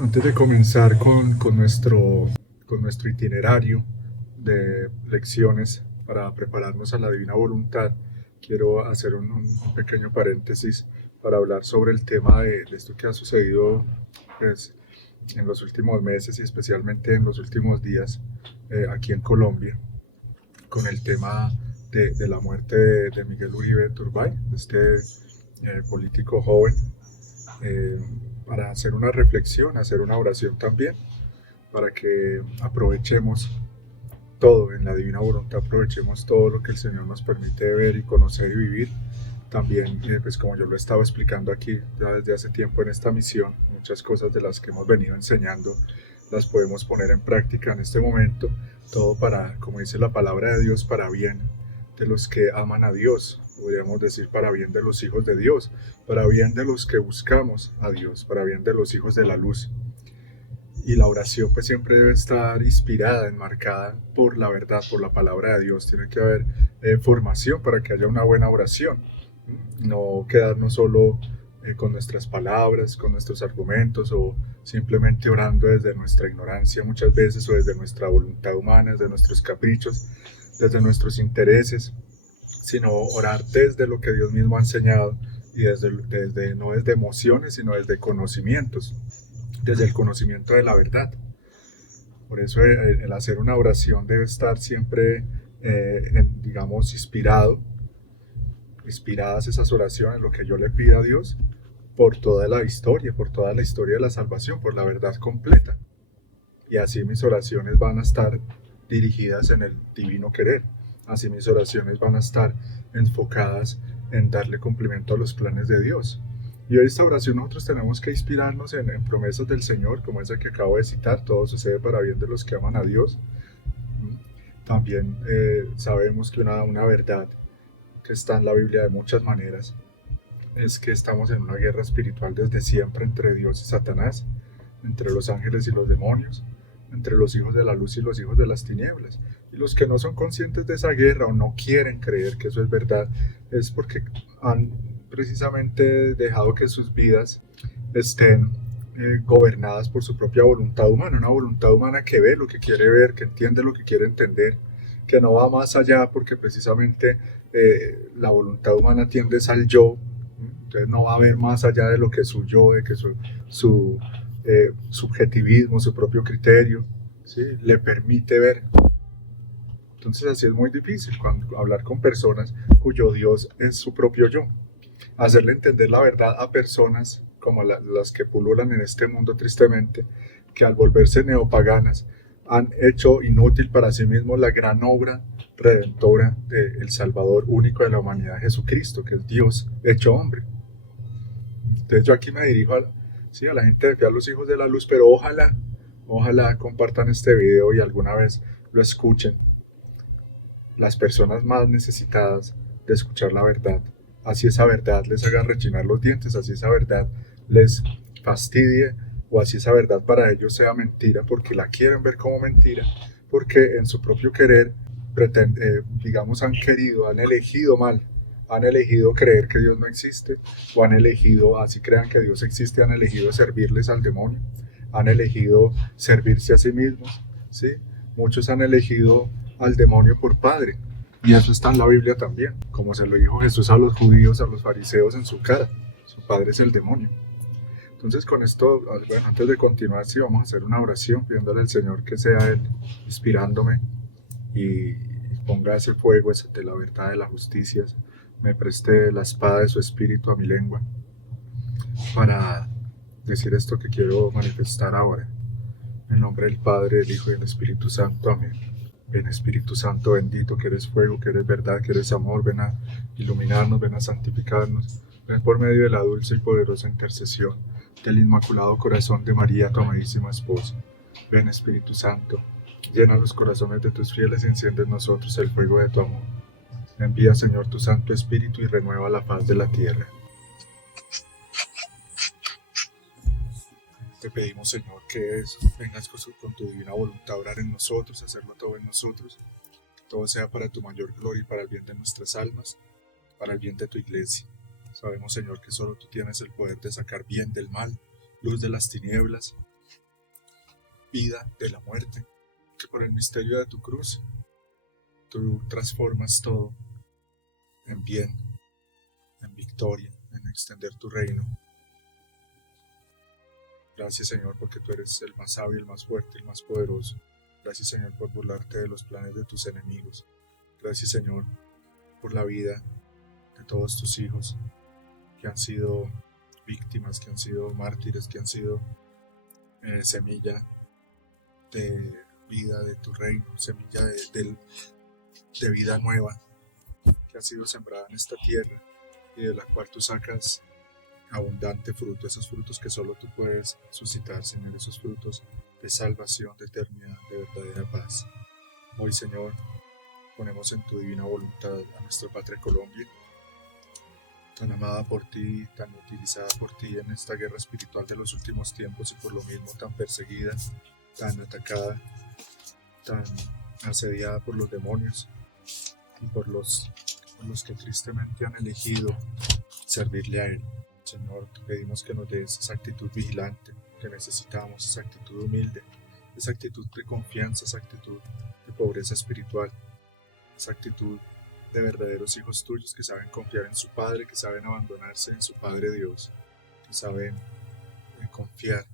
Antes de comenzar con nuestro itinerario de lecciones para prepararnos a la divina voluntad, quiero hacer un pequeño paréntesis para hablar sobre el tema de esto que ha sucedido pues, en los últimos meses y especialmente en los últimos días aquí en Colombia, con el tema de la muerte de Miguel Uribe Turbay, este político joven, eh, para hacer una reflexión, hacer una oración también, para que aprovechemos todo en la divina voluntad, aprovechemos todo lo que el Señor nos permite ver y conocer y vivir. También, pues como yo lo estaba explicando aquí ya desde hace tiempo en esta misión, muchas cosas de las que hemos venido enseñando las podemos poner en práctica en este momento, todo para, como dice la palabra de Dios, para bien de los que aman a Dios, podríamos decir para bien de los hijos de Dios, para bien de los que buscamos a Dios, para bien de los hijos de la luz. Y la oración pues siempre debe estar inspirada, enmarcada por la verdad, por la palabra de Dios. Tiene que haber formación para que haya una buena oración. No quedarnos solo con nuestras palabras, con nuestros argumentos o simplemente orando desde nuestra ignorancia muchas veces o desde nuestra voluntad humana, desde nuestros caprichos, desde nuestros intereses, sino orar desde lo que Dios mismo ha enseñado y no desde emociones, sino desde conocimientos, desde el conocimiento de la verdad. Por eso el hacer una oración debe estar siempre, digamos, inspiradas esas oraciones, lo que yo le pido a Dios, por toda la historia de la salvación, por la verdad completa. Y así mis oraciones van a estar dirigidas en el divino querer. Así mis oraciones van a estar enfocadas en darle cumplimiento a los planes de Dios. Y hoy esta oración nosotros tenemos que inspirarnos en promesas del Señor, como esa que acabo de citar, todo sucede para bien de los que aman a Dios. También sabemos que una verdad que está en la Biblia de muchas maneras es que estamos en una guerra espiritual desde siempre entre Dios y Satanás, entre los ángeles y los demonios, entre los hijos de la luz y los hijos de las tinieblas. Y los que no son conscientes de esa guerra o no quieren creer que eso es verdad, es porque han precisamente dejado que sus vidas estén gobernadas por su propia voluntad humana, una voluntad humana que ve lo que quiere ver, que entiende lo que quiere entender, que no va más allá porque precisamente la voluntad humana tiende al yo, entonces no va a ver más allá de lo que es su yo, de que su subjetivismo, su propio criterio, ¿sí? Le permite ver. Entonces así es muy difícil cuando hablar con personas cuyo Dios es su propio yo. Hacerle entender la verdad a personas como las que pululan en este mundo tristemente, que al volverse neopaganas han hecho inútil para sí mismos la gran obra redentora del Salvador único de la humanidad, Jesucristo, que es Dios hecho hombre. Entonces yo aquí me dirijo sí, a la gente de fe, a los hijos de la luz, pero ojalá compartan este video y alguna vez lo escuchen. Las personas más necesitadas de escuchar la verdad. Así esa verdad les haga rechinar los dientes, así esa verdad les fastidie o así esa verdad para ellos sea mentira porque la quieren ver como mentira, porque en su propio querer, digamos, han elegido mal, han elegido creer que Dios no existe o han elegido, así crean que Dios existe, han elegido servirles al demonio, han elegido servirse a sí mismos, ¿sí? Muchos han elegido al demonio por padre. Y eso está en la Biblia también, como se lo dijo Jesús a los judíos, a los fariseos en su cara. Su padre es el demonio. Entonces con esto, bueno, antes de continuar, sí vamos a hacer una oración pidiéndole al Señor que sea Él inspirándome y ponga ese fuego ese de la verdad, de la justicia, me preste la espada de su espíritu a mi lengua para decir esto que quiero manifestar ahora. En el nombre del Padre, del Hijo y del Espíritu Santo. Amén. Ven Espíritu Santo bendito, que eres fuego, que eres verdad, que eres amor, ven a iluminarnos, ven a santificarnos, ven por medio de la dulce y poderosa intercesión del Inmaculado Corazón de María, tu amadísima esposa. Ven Espíritu Santo, llena los corazones de tus fieles y enciende en nosotros el fuego de tu amor. Envía Señor tu Santo Espíritu y renueva la paz de la tierra. Te pedimos, Señor, que vengas con tu divina voluntad a orar en nosotros, hacerlo todo en nosotros, que todo sea para tu mayor gloria y para el bien de nuestras almas, para el bien de tu iglesia. Sabemos, Señor, que solo tú tienes el poder de sacar bien del mal, luz de las tinieblas, vida de la muerte, que por el misterio de tu cruz tú transformas todo en bien, en victoria, en extender tu reino. Gracias, Señor, porque tú eres el más sabio, el más fuerte, el más poderoso. Gracias, Señor, por burlarte de los planes de tus enemigos. Gracias, Señor, por la vida de todos tus hijos que han sido víctimas, que han sido mártires, que han sido semilla de vida de tu reino, semilla de vida nueva que ha sido sembrada en esta tierra y de la cual tú sacas abundante fruto, esos frutos que solo tú puedes suscitar, Señor, esos frutos de salvación, de eternidad, de verdadera paz. Hoy, Señor, ponemos en tu divina voluntad a nuestra patria Colombia, tan amada por ti, tan utilizada por ti en esta guerra espiritual de los últimos tiempos y por lo mismo tan perseguida, tan atacada, tan asediada por los demonios y por los que tristemente han elegido servirle a Él. Señor, te pedimos que nos des esa actitud vigilante que necesitamos, esa actitud humilde, esa actitud de confianza, esa actitud de pobreza espiritual, esa actitud de verdaderos hijos tuyos que saben confiar en su Padre, que saben abandonarse en su Padre Dios, que saben confiar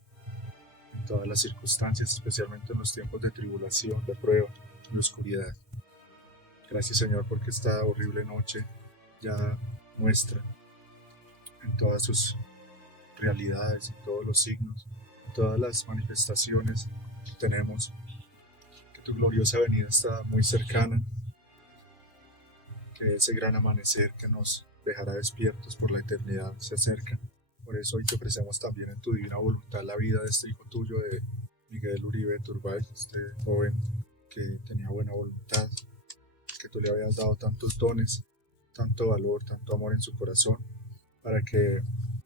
en todas las circunstancias, especialmente en los tiempos de tribulación, de prueba, de oscuridad. Gracias, Señor, porque esta horrible noche ya muestra en todas sus realidades, en todos los signos, en todas las manifestaciones que tenemos, que tu gloriosa venida está muy cercana, que ese gran amanecer que nos dejará despiertos por la eternidad se acerca. Por eso hoy te ofrecemos también en tu divina voluntad la vida de este hijo tuyo, de Miguel Uribe Turbay, este joven que tenía buena voluntad, que tú le habías dado tantos dones, tanto valor, tanto amor en su corazón, para que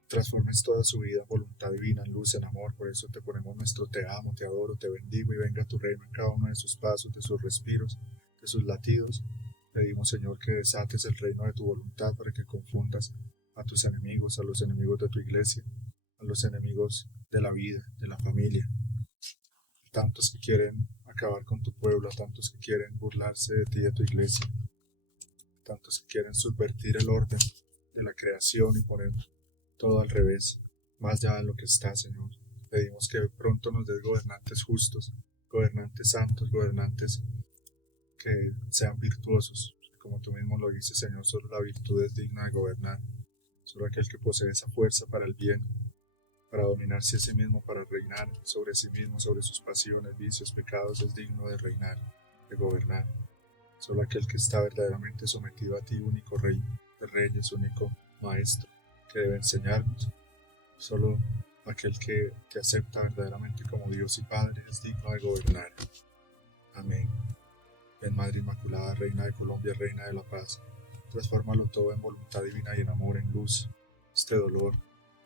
transformes toda su vida en voluntad divina, en luz, en amor. Por eso te ponemos nuestro te amo, te adoro, te bendigo y venga tu reino en cada uno de sus pasos, de sus respiros, de sus latidos. Pedimos, Señor, que desates el reino de tu voluntad para que confundas a tus enemigos, a los enemigos de tu iglesia, a los enemigos de la vida, de la familia. Tantos que quieren acabar con tu pueblo, tantos que quieren burlarse de ti y de tu iglesia, tantos que quieren subvertir el orden de la creación y poner todo al revés, más allá de lo que está, Señor. Pedimos que pronto nos des gobernantes justos, gobernantes santos, gobernantes que sean virtuosos. Como tú mismo lo dices, Señor, solo la virtud es digna de gobernar. Solo aquel que posee esa fuerza para el bien, para dominarse a sí mismo, para reinar sobre sí mismo, sobre sus pasiones, vicios, pecados, es digno de reinar, de gobernar. Solo aquel que está verdaderamente sometido a ti, único Rey de Reyes, único Maestro, que debe enseñarnos. Solo aquel que te acepta verdaderamente como Dios y Padre es digno de gobernar. Amén. Ven, Madre Inmaculada, Reina de Colombia, Reina de la Paz, transfórmalo todo en voluntad divina y en amor, en luz. Este dolor,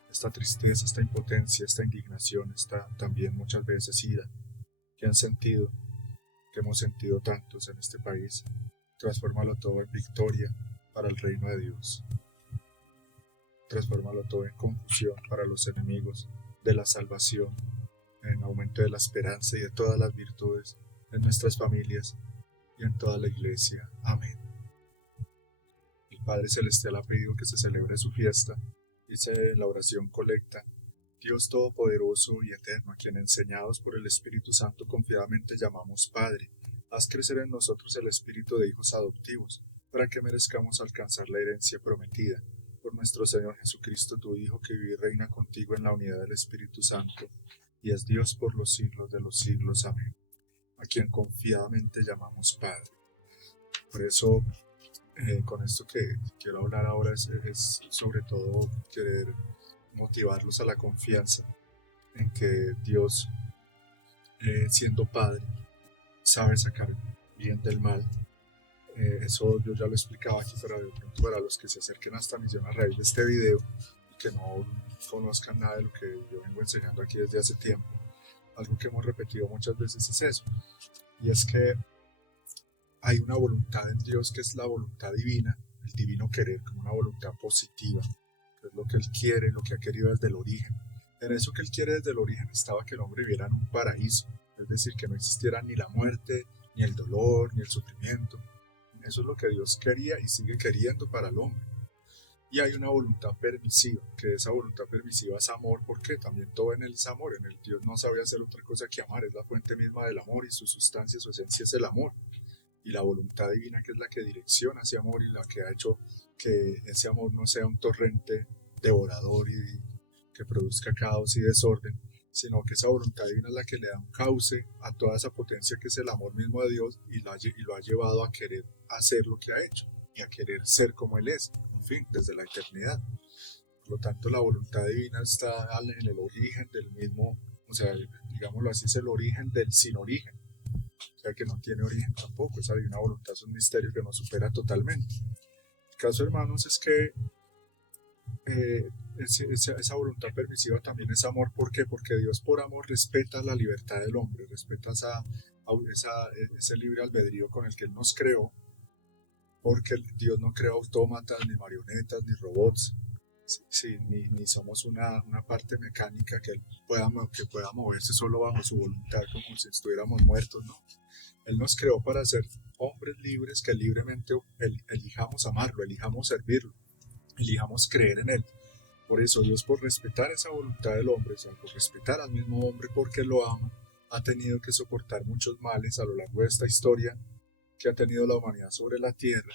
esta tristeza, esta impotencia, esta indignación, esta también muchas veces ira que han sentido, que hemos sentido tantos en este país, transfórmalo todo en victoria para el reino de Dios. Transfórmalo todo en confusión para los enemigos de la salvación, en aumento de la esperanza y de todas las virtudes en nuestras familias y en toda la iglesia. Amén. El Padre Celestial ha pedido que se celebre su fiesta. Dice en la oración colecta: Dios Todopoderoso y Eterno, a quien enseñados por el Espíritu Santo confiadamente llamamos Padre, haz crecer en nosotros el espíritu de hijos adoptivos, para que merezcamos alcanzar la herencia prometida. Por nuestro Señor Jesucristo, tu Hijo, que vive y reina contigo en la unidad del Espíritu Santo, y es Dios por los siglos de los siglos. Amén. A quien confiadamente llamamos Padre. Por eso, con esto que quiero hablar ahora es sobre todo querer motivarlos a la confianza en que Dios, siendo Padre, sabe sacar bien del mal. Eso yo ya lo explicaba aquí, pero de pronto para los que se acerquen a esta misión a raíz de este video y que no conozcan nada de lo que yo vengo enseñando aquí desde hace tiempo, algo que hemos repetido muchas veces es eso, y es que hay una voluntad en Dios que es la voluntad divina, el divino querer, como una voluntad positiva, que es lo que Él quiere, lo que ha querido desde el origen. En eso que Él quiere desde el origen estaba que el hombre viviera en un paraíso. es decir, que no existiera ni la muerte, ni el dolor, ni el sufrimiento. Eso es lo que Dios quería y sigue queriendo para el hombre. Y hay una voluntad permisiva, que esa voluntad permisiva es amor, porque también todo en él es amor. En el Dios no sabe hacer otra cosa que amar, es la fuente misma del amor y su sustancia, su esencia es el amor. Y la voluntad divina, que es la que direcciona ese amor y la que ha hecho que ese amor no sea un torrente devorador y que produzca caos y desorden, sino que esa voluntad divina es la que le da un cauce a toda esa potencia que es el amor mismo de Dios y lo ha llevado a querer hacer lo que ha hecho y a querer ser como Él es, en fin, desde la eternidad. Por lo tanto, la voluntad divina está en el origen del mismo, o sea, digámoslo así, es el origen del sin origen, o sea, que no tiene origen tampoco. Esa divina voluntad es un misterio que nos supera totalmente. El caso, hermanos, es que esa voluntad permisiva también es amor. ¿Por qué? Porque Dios por amor respeta la libertad del hombre, respeta ese libre albedrío con el que Él nos creó, porque Dios no creó autómatas, ni marionetas, ni robots, sí, ni somos una parte mecánica que pueda moverse solo bajo su voluntad como si estuviéramos muertos, ¿no? Él nos creó para ser hombres libres que libremente elijamos amarlo, elijamos servirlo, elijamos creer en Él. Por eso Dios, por respetar esa voluntad del hombre, o sea, por respetar al mismo hombre porque lo ama, ha tenido que soportar muchos males a lo largo de esta historia que ha tenido la humanidad sobre la tierra,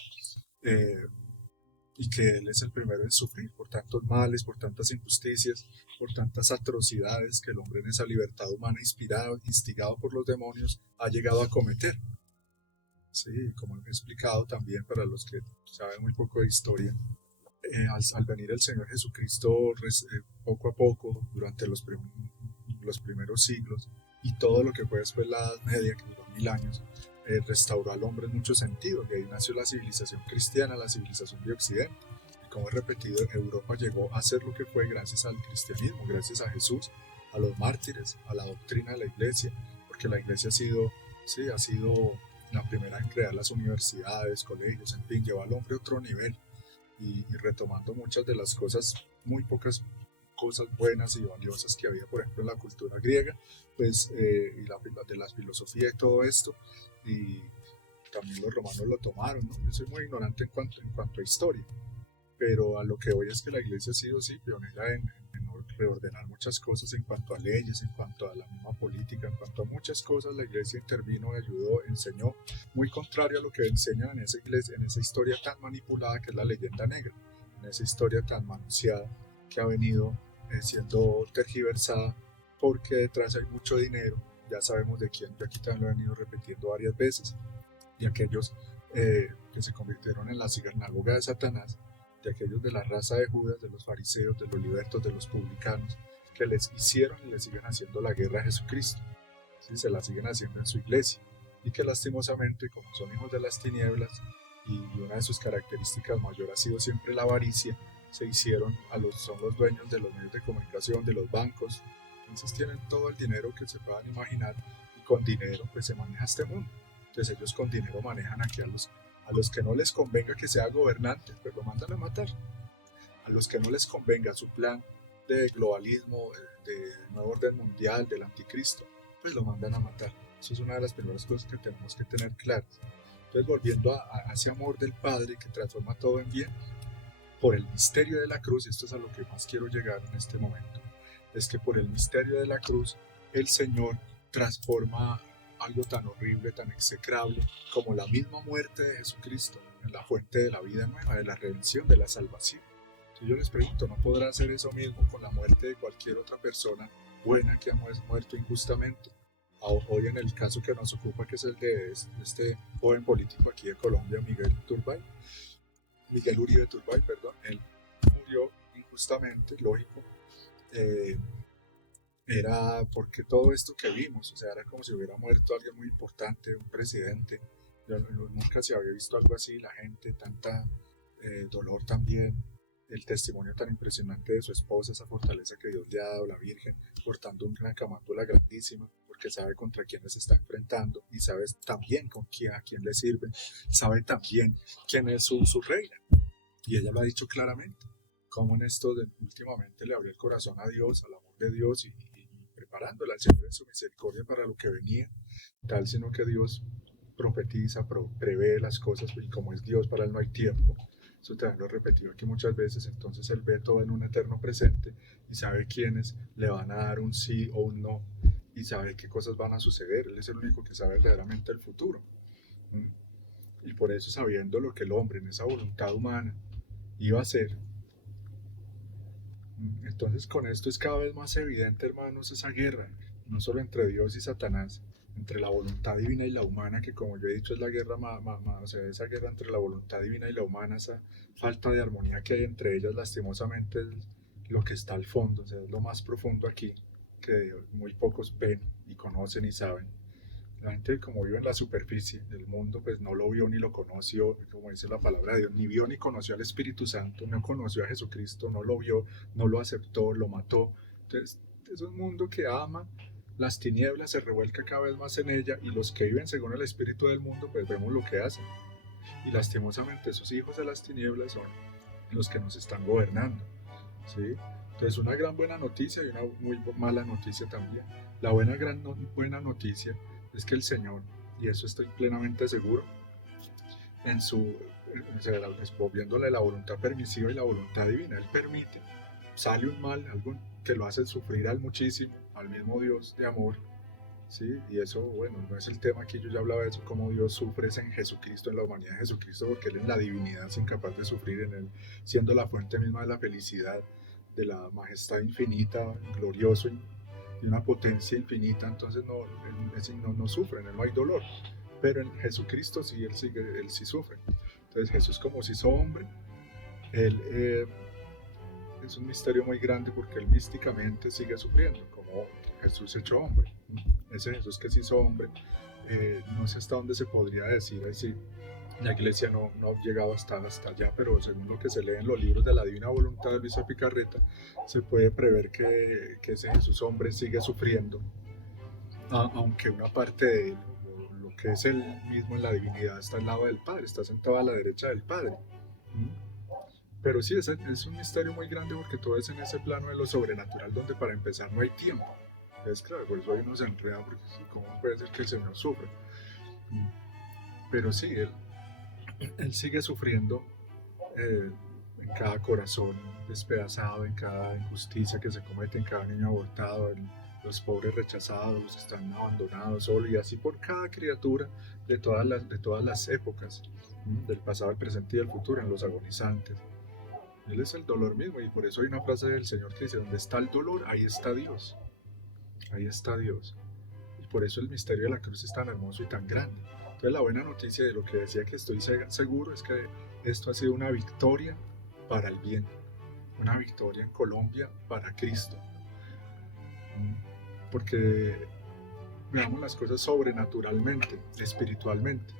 y que Él es el primero en sufrir por tantos males, por tantas injusticias, por tantas atrocidades que el hombre en esa libertad humana instigado por los demonios ha llegado a cometer. Sí, como he explicado también para los que saben muy poco de historia, al venir el Señor Jesucristo poco a poco durante los primeros siglos y todo lo que fue después la Edad Media, que duró 1000 años, restauró al hombre en muchos sentidos, y ahí nació la civilización cristiana, la civilización de Occidente. Y como he repetido, Europa llegó a ser lo que fue gracias al cristianismo, gracias a Jesús, a los mártires, a la doctrina de la iglesia, porque la iglesia ha sido la primera en crear las universidades, colegios, en fin, llevó al hombre a otro nivel. Y retomando muchas de las cosas, muy pocas cosas buenas y valiosas que había, por ejemplo, en la cultura griega, pues, y de la filosofía y todo esto, y también los romanos lo tomaron, ¿no? Yo soy muy ignorante en cuanto a historia, pero a lo que voy es que la iglesia ha sido, sí, pionera en reordenar muchas cosas en cuanto a leyes, en cuanto a la misma política, en cuanto a muchas cosas. La iglesia intervino, ayudó, enseñó, muy contrario a lo que enseñan en esa iglesia, en esa historia tan manipulada que es la leyenda negra, en esa historia tan manoseada que ha venido siendo tergiversada, porque detrás hay mucho dinero. Ya sabemos de quién, yo aquí también lo he venido repitiendo varias veces, de aquellos que se convirtieron en la sinagoga de Satanás, de aquellos de la raza de Judas, de los fariseos, de los libertos, de los publicanos, que les hicieron y les siguen haciendo la guerra a Jesucristo. ¿Sí? Se la siguen haciendo en su iglesia, y que lastimosamente, como son hijos de las tinieblas, y una de sus características mayores ha sido siempre la avaricia, son los dueños de los medios de comunicación, de los bancos. Entonces tienen todo el dinero que se puedan imaginar, y con dinero pues se maneja este mundo. Entonces ellos con dinero manejan aquí a los que no les convenga que sea gobernante, pues lo mandan a matar. A los que no les convenga su plan de globalismo, de nuevo orden mundial, del anticristo, pues lo mandan a matar. Eso es una de las primeras cosas que tenemos que tener claras. Entonces, volviendo a ese amor del Padre que transforma todo en bien, por el misterio de la cruz, y esto es a lo que más quiero llegar en este momento, es que por el misterio de la cruz, el Señor transforma algo tan horrible, tan execrable, como la misma muerte de Jesucristo en la fuente de la vida nueva, de la redención, de la salvación. Si yo les pregunto, ¿no podrá hacer eso mismo con la muerte de cualquier otra persona buena que ha muerto injustamente? Hoy en el caso que nos ocupa, que es el de este joven político aquí de Colombia, Miguel Uribe Turbay, perdón, él murió injustamente, lógico, era porque todo esto que vimos, o sea, era como si hubiera muerto alguien muy importante, un presidente. Nunca se había visto algo así, la gente, tanta dolor también, el testimonio tan impresionante de su esposa, esa fortaleza que Dios le ha dado, la Virgen, portando una camándula grandísima, porque sabe contra quién se está enfrentando y sabe también a quién le sirve, sabe también quién es su reina. Y ella lo ha dicho claramente, como en esto últimamente le abrió el corazón a Dios, al amor de Dios, y preparándola al Señor en su misericordia para lo que venía, tal sino que Dios profetiza, prevé las cosas y como es Dios, para él no hay tiempo. Eso también lo he repetido aquí muchas veces. Entonces él ve todo en un eterno presente y sabe quiénes le van a dar un sí o un no y sabe qué cosas van a suceder. Él es el único que sabe verdaderamente el futuro. Y por eso, sabiendo lo que el hombre en esa voluntad humana iba a hacer, entonces con esto es cada vez más evidente, hermanos, esa guerra, no solo entre Dios y Satanás, entre la voluntad divina y la humana, que como yo he dicho es la guerra, o sea, esa guerra entre la voluntad divina y la humana, esa falta de armonía que hay entre ellas, lastimosamente es lo que está al fondo, o sea, es lo más profundo aquí, que muy pocos ven y conocen y saben. La gente, como vive en la superficie del mundo, pues no lo vio ni lo conoció, como dice la palabra de Dios, ni vio ni conoció al Espíritu Santo, no conoció a Jesucristo, no lo vio, no lo aceptó, lo mató. Entonces, es un mundo que ama las tinieblas, se revuelca cada vez más en ella, y los que viven según el espíritu del mundo, pues vemos lo que hacen. Y lastimosamente esos hijos de las tinieblas son los que nos están gobernando, ¿sí? Entonces, una gran buena noticia y una muy mala noticia también. La buena noticia es que el Señor, y eso estoy plenamente seguro, en su, o sea, viéndole la voluntad permisiva y la voluntad divina, Él permite, sale un mal, algo que lo hace sufrir al muchísimo, al mismo Dios de amor, ¿sí? Y eso, bueno, no es el tema aquí, yo ya hablaba de eso, cómo Dios sufre es en Jesucristo, en la humanidad de Jesucristo, porque Él en la divinidad es incapaz de sufrir, en Él siendo la fuente misma de la felicidad, de la majestad infinita, glorioso y una potencia infinita, entonces no sufre, en Él no hay dolor, pero en Jesucristo sí, Él sí sufre. Entonces Jesús, como se hizo hombre, Él es un misterio muy grande porque Él místicamente sigue sufriendo, como Jesús hecho hombre. Ese Jesús que se hizo hombre, no sé hasta dónde se podría decir así. La iglesia no ha llegado hasta allá, pero según lo que se lee en los libros de la Divina Voluntad de Luisa Picarreta, se puede prever que ese Jesús hombre sigue sufriendo, aunque una parte de él, lo que es él mismo en la divinidad, está al lado del Padre, está sentado a la derecha del Padre. Pero sí, es un misterio muy grande porque todo es en ese plano de lo sobrenatural, donde para empezar no hay tiempo. Es claro, por eso hoy uno se enreda, porque ¿cómo puede ser que el Señor sufra? Pero sí, Él sigue sufriendo en cada corazón despedazado, en cada injusticia que se comete, en cada niño abortado, en los pobres rechazados, los que están abandonados, solos, y así por cada criatura de todas las épocas, del pasado, el presente y el futuro, en los agonizantes. Él es el dolor mismo, y por eso hay una frase del Señor que dice: donde está el dolor, ahí está Dios. Ahí está Dios. Y por eso el misterio de la cruz es tan hermoso y tan grande. Entonces, la buena noticia de lo que decía, que estoy seguro, es que esto ha sido una victoria para el bien, una victoria en Colombia para Cristo. Porque veamos las cosas sobrenaturalmente, espiritualmente.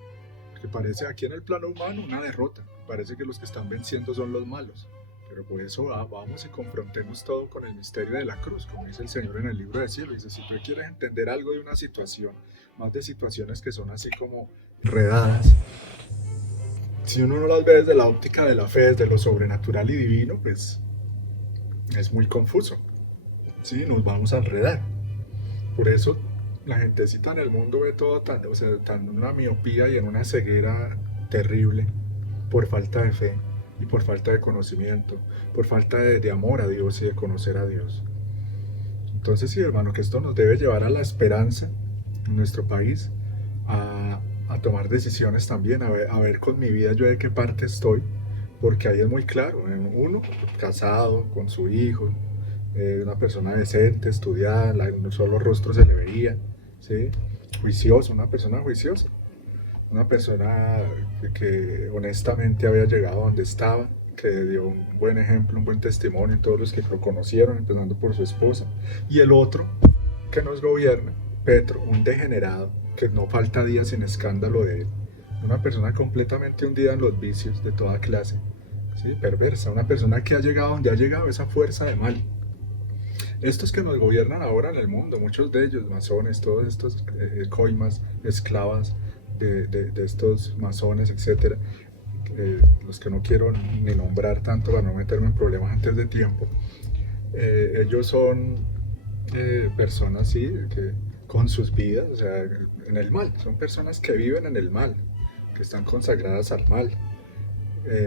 Porque parece aquí en el plano humano una derrota, parece que los que están venciendo son los malos. Pero por eso vamos y confrontemos todo con el misterio de la cruz, como dice el Señor en el libro de Cielo. Dice: si tú quieres entender algo de una situación, más de situaciones que son así como enredadas, si uno no las ve desde la óptica de la fe, desde lo sobrenatural y divino, pues es muy confuso, ¿sí? Nos vamos a enredar. Por eso la gentecita en el mundo ve todo tan en una miopía y en una ceguera terrible, por falta de fe y por falta de conocimiento, por falta de amor a Dios y de conocer a Dios. Entonces sí, hermano, que esto nos debe llevar a la esperanza en nuestro país, a tomar decisiones también, a ver con mi vida yo de qué parte estoy, porque ahí es muy claro, uno casado con su hijo, una persona decente, estudiada, un solo rostro se le veía, ¿sí? Juicioso, una persona juiciosa, una persona que honestamente había llegado donde estaba, que dio un buen ejemplo, un buen testimonio en todos los que lo conocieron, empezando por su esposa. Y el otro que nos gobierna, Petro, un degenerado, que no falta día sin escándalo de él, una persona completamente hundida en los vicios de toda clase, ¿sí? Perversa, una persona que ha llegado donde ha llegado, esa fuerza de mal. Estos que nos gobiernan ahora en el mundo, muchos de ellos, masones, todos estos coimas, esclavas de estos masones, etc., los que no quiero ni nombrar tanto para no meterme en problemas antes de tiempo, ellos son personas, sí, que con sus vidas, o sea, en el mal. Son personas que viven en el mal, que están consagradas al mal.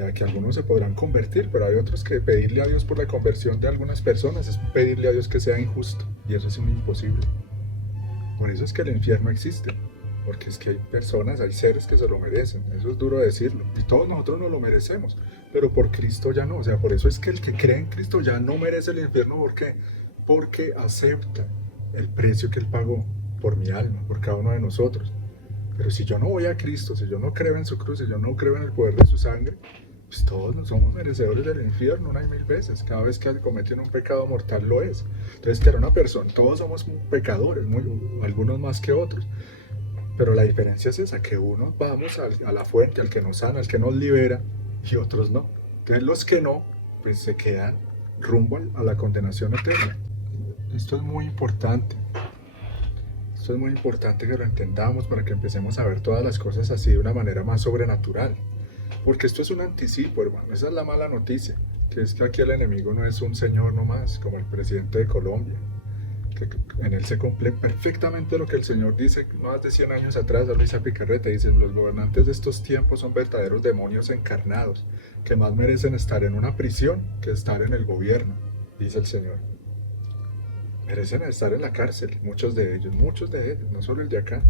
A que algunos se podrán convertir, pero hay otros que pedirle a Dios por la conversión de algunas personas es pedirle a Dios que sea injusto, y eso es muy imposible. Por eso es que el infierno existe, porque es que hay personas, hay seres que se lo merecen, eso es duro decirlo, y todos nosotros nos lo merecemos, pero por Cristo ya no, o sea, por eso es que el que cree en Cristo ya no merece el infierno. ¿Por qué? Porque acepta el precio que Él pagó por mi alma, por cada uno de nosotros. Pero si yo no voy a Cristo, si yo no creo en su cruz, si yo no creo en el poder de su sangre, pues todos no somos merecedores del infierno una y mil veces. Cada vez que cometen un pecado mortal lo es. Entonces, que era una persona, todos somos pecadores, algunos más que otros. Pero la diferencia es esa, que unos vamos a la fuente, al que nos sana, al que nos libera, y otros no. Entonces los que no, pues se quedan rumbo a la condenación eterna. Esto es muy importante. Esto es muy importante que lo entendamos para que empecemos a ver todas las cosas así de una manera más sobrenatural. Porque esto es un anticipo, hermano. Esa es la mala noticia. Que es que aquí el enemigo no es un señor nomás, como el presidente de Colombia. Que en él se cumple perfectamente lo que el Señor dice más de 100 años atrás. A Luisa Picarreta dice: los gobernantes de estos tiempos son verdaderos demonios encarnados, que más merecen estar en una prisión que estar en el gobierno, dice el Señor. Merecen estar en la cárcel, muchos de ellos, no solo el de acá.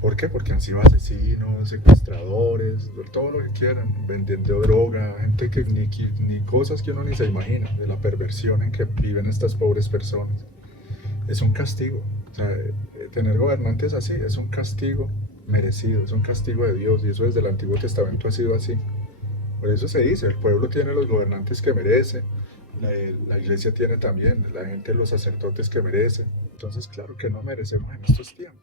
¿Por qué? Porque han sido asesinos, secuestradores, todo lo que quieran, vendiendo droga, gente que ni cosas que uno ni se imagina, de la perversión en que viven estas pobres personas. Es un castigo. O sea, tener gobernantes así es un castigo merecido, es un castigo de Dios, y eso desde el Antiguo Testamento ha sido así. Por eso se dice, el pueblo tiene los gobernantes que merece, la iglesia tiene también, la gente, los sacerdotes que merecen. Entonces, claro que no merecemos en estos tiempos.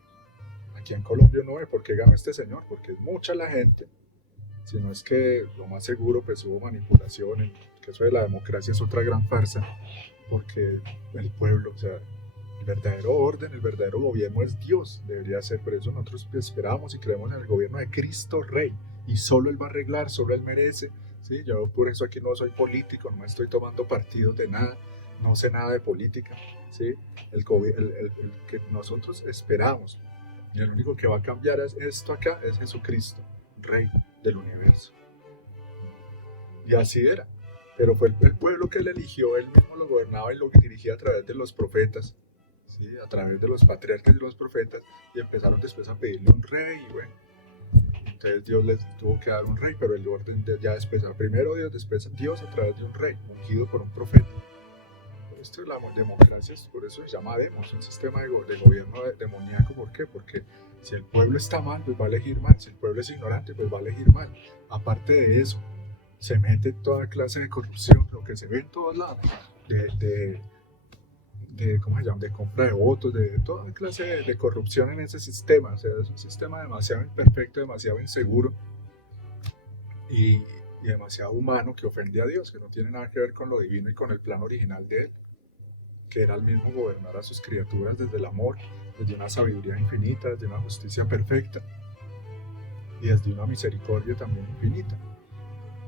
Aquí en Colombia no ve por qué gana este señor, porque es mucha la gente, sino es que lo más seguro pues hubo manipulaciones, que eso de la democracia es otra gran farsa, porque el pueblo, o sea, el verdadero orden, el verdadero gobierno es Dios, debería ser. Por eso nosotros esperamos y creemos en el gobierno de Cristo Rey, y solo Él va a arreglar, solo Él merece. ¿Sí? Yo por eso aquí no soy político, no me estoy tomando partidos de nada, no sé nada de política. ¿Sí? El que nosotros esperamos, y el único que va a cambiar esto acá es Jesucristo, Rey del universo. Y así era. Pero fue el pueblo que él eligió, él mismo lo gobernaba y lo dirigía a través de los profetas, ¿sí? A través de los patriarcas y los profetas, y empezaron después a pedirle un rey, y bueno. Entonces Dios les tuvo que dar un rey, pero el orden ya después, primero Dios, después Dios a través de un rey, ungido por un profeta. Esto es la democracia, por eso se llama demos, un sistema de gobierno demoníaco. ¿Por qué? Porque si el pueblo está mal, pues va a elegir mal. Si el pueblo es ignorante, pues va a elegir mal. Aparte de eso, se mete toda clase de corrupción, lo que se ve en todos lados, ¿cómo se llama? De compra de votos, de toda clase de corrupción en ese sistema. O sea, es un sistema demasiado imperfecto, demasiado inseguro y demasiado humano, que ofende a Dios, que no tiene nada que ver con lo divino y con el plan original de Él, que era el mismo gobernar a sus criaturas desde el amor, desde una sabiduría infinita, desde una justicia perfecta y desde una misericordia también infinita.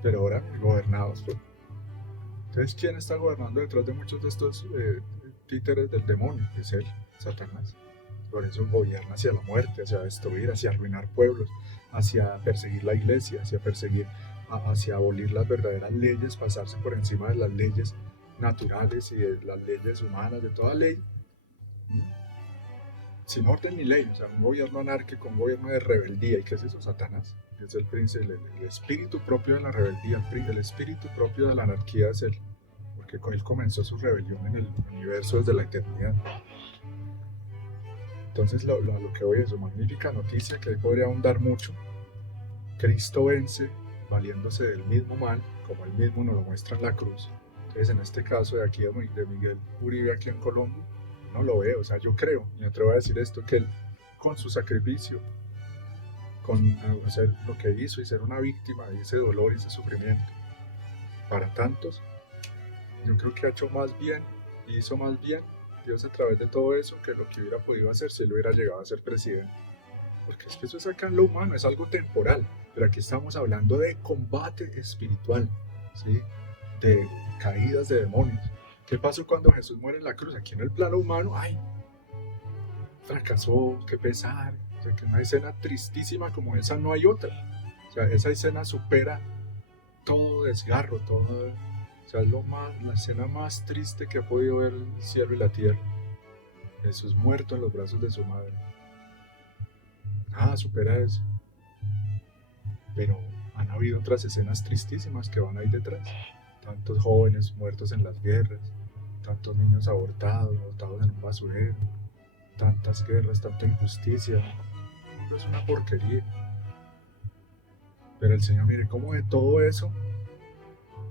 Pero ahora gobernados por... Entonces, ¿quién está gobernando detrás de muchos de estos títeres del demonio? Es él, Satanás. Por eso gobierna hacia la muerte, hacia destruir, hacia arruinar pueblos, hacia perseguir la iglesia, hacia abolir las verdaderas leyes, pasarse por encima de las leyes naturales y de las leyes humanas, de toda ley, sin orden ni ley. O sea, un gobierno anárquico, un gobierno de rebeldía. ¿Y qué es eso? Satanás. Es el príncipe, el espíritu propio de la rebeldía, el espíritu propio de la anarquía es él, porque él comenzó su rebelión en el universo desde la eternidad. Entonces, lo que voy es una magnífica noticia que ahí podría ahondar mucho. Cristo vence valiéndose del mismo mal, como él mismo nos lo muestra en la cruz. Entonces, en este caso de aquí de Miguel Uribe aquí en Colombia, no lo veo. O sea, yo creo, y me atrevo a decir esto, que él con su sacrificio, con hacer lo que hizo y ser una víctima de ese dolor y ese sufrimiento para tantos, yo creo que ha hecho más bien y hizo más bien Dios a través de todo eso que lo que hubiera podido hacer si él hubiera llegado a ser presidente. Porque es que eso es acá en lo humano, es algo temporal, pero aquí estamos hablando de combate espiritual, ¿sí? De caídas de demonios, ¿Qué pasó cuando Jesús muere en la cruz? Aquí en el plano humano, ¡ay! Fracasó, qué pesar. O sea, que una escena tristísima como esa no hay otra. O sea, esa escena supera todo desgarro, todo. O sea, es la escena más triste que ha podido ver el cielo y la tierra. Jesús muerto en los brazos de su madre. Nada supera eso. Pero han habido otras escenas tristísimas que van ahí detrás. Tantos jóvenes muertos en las guerras, tantos niños abortados, botados en un basurero, tantas guerras, tanta injusticia. Es una porquería. Pero el Señor, mire cómo de todo eso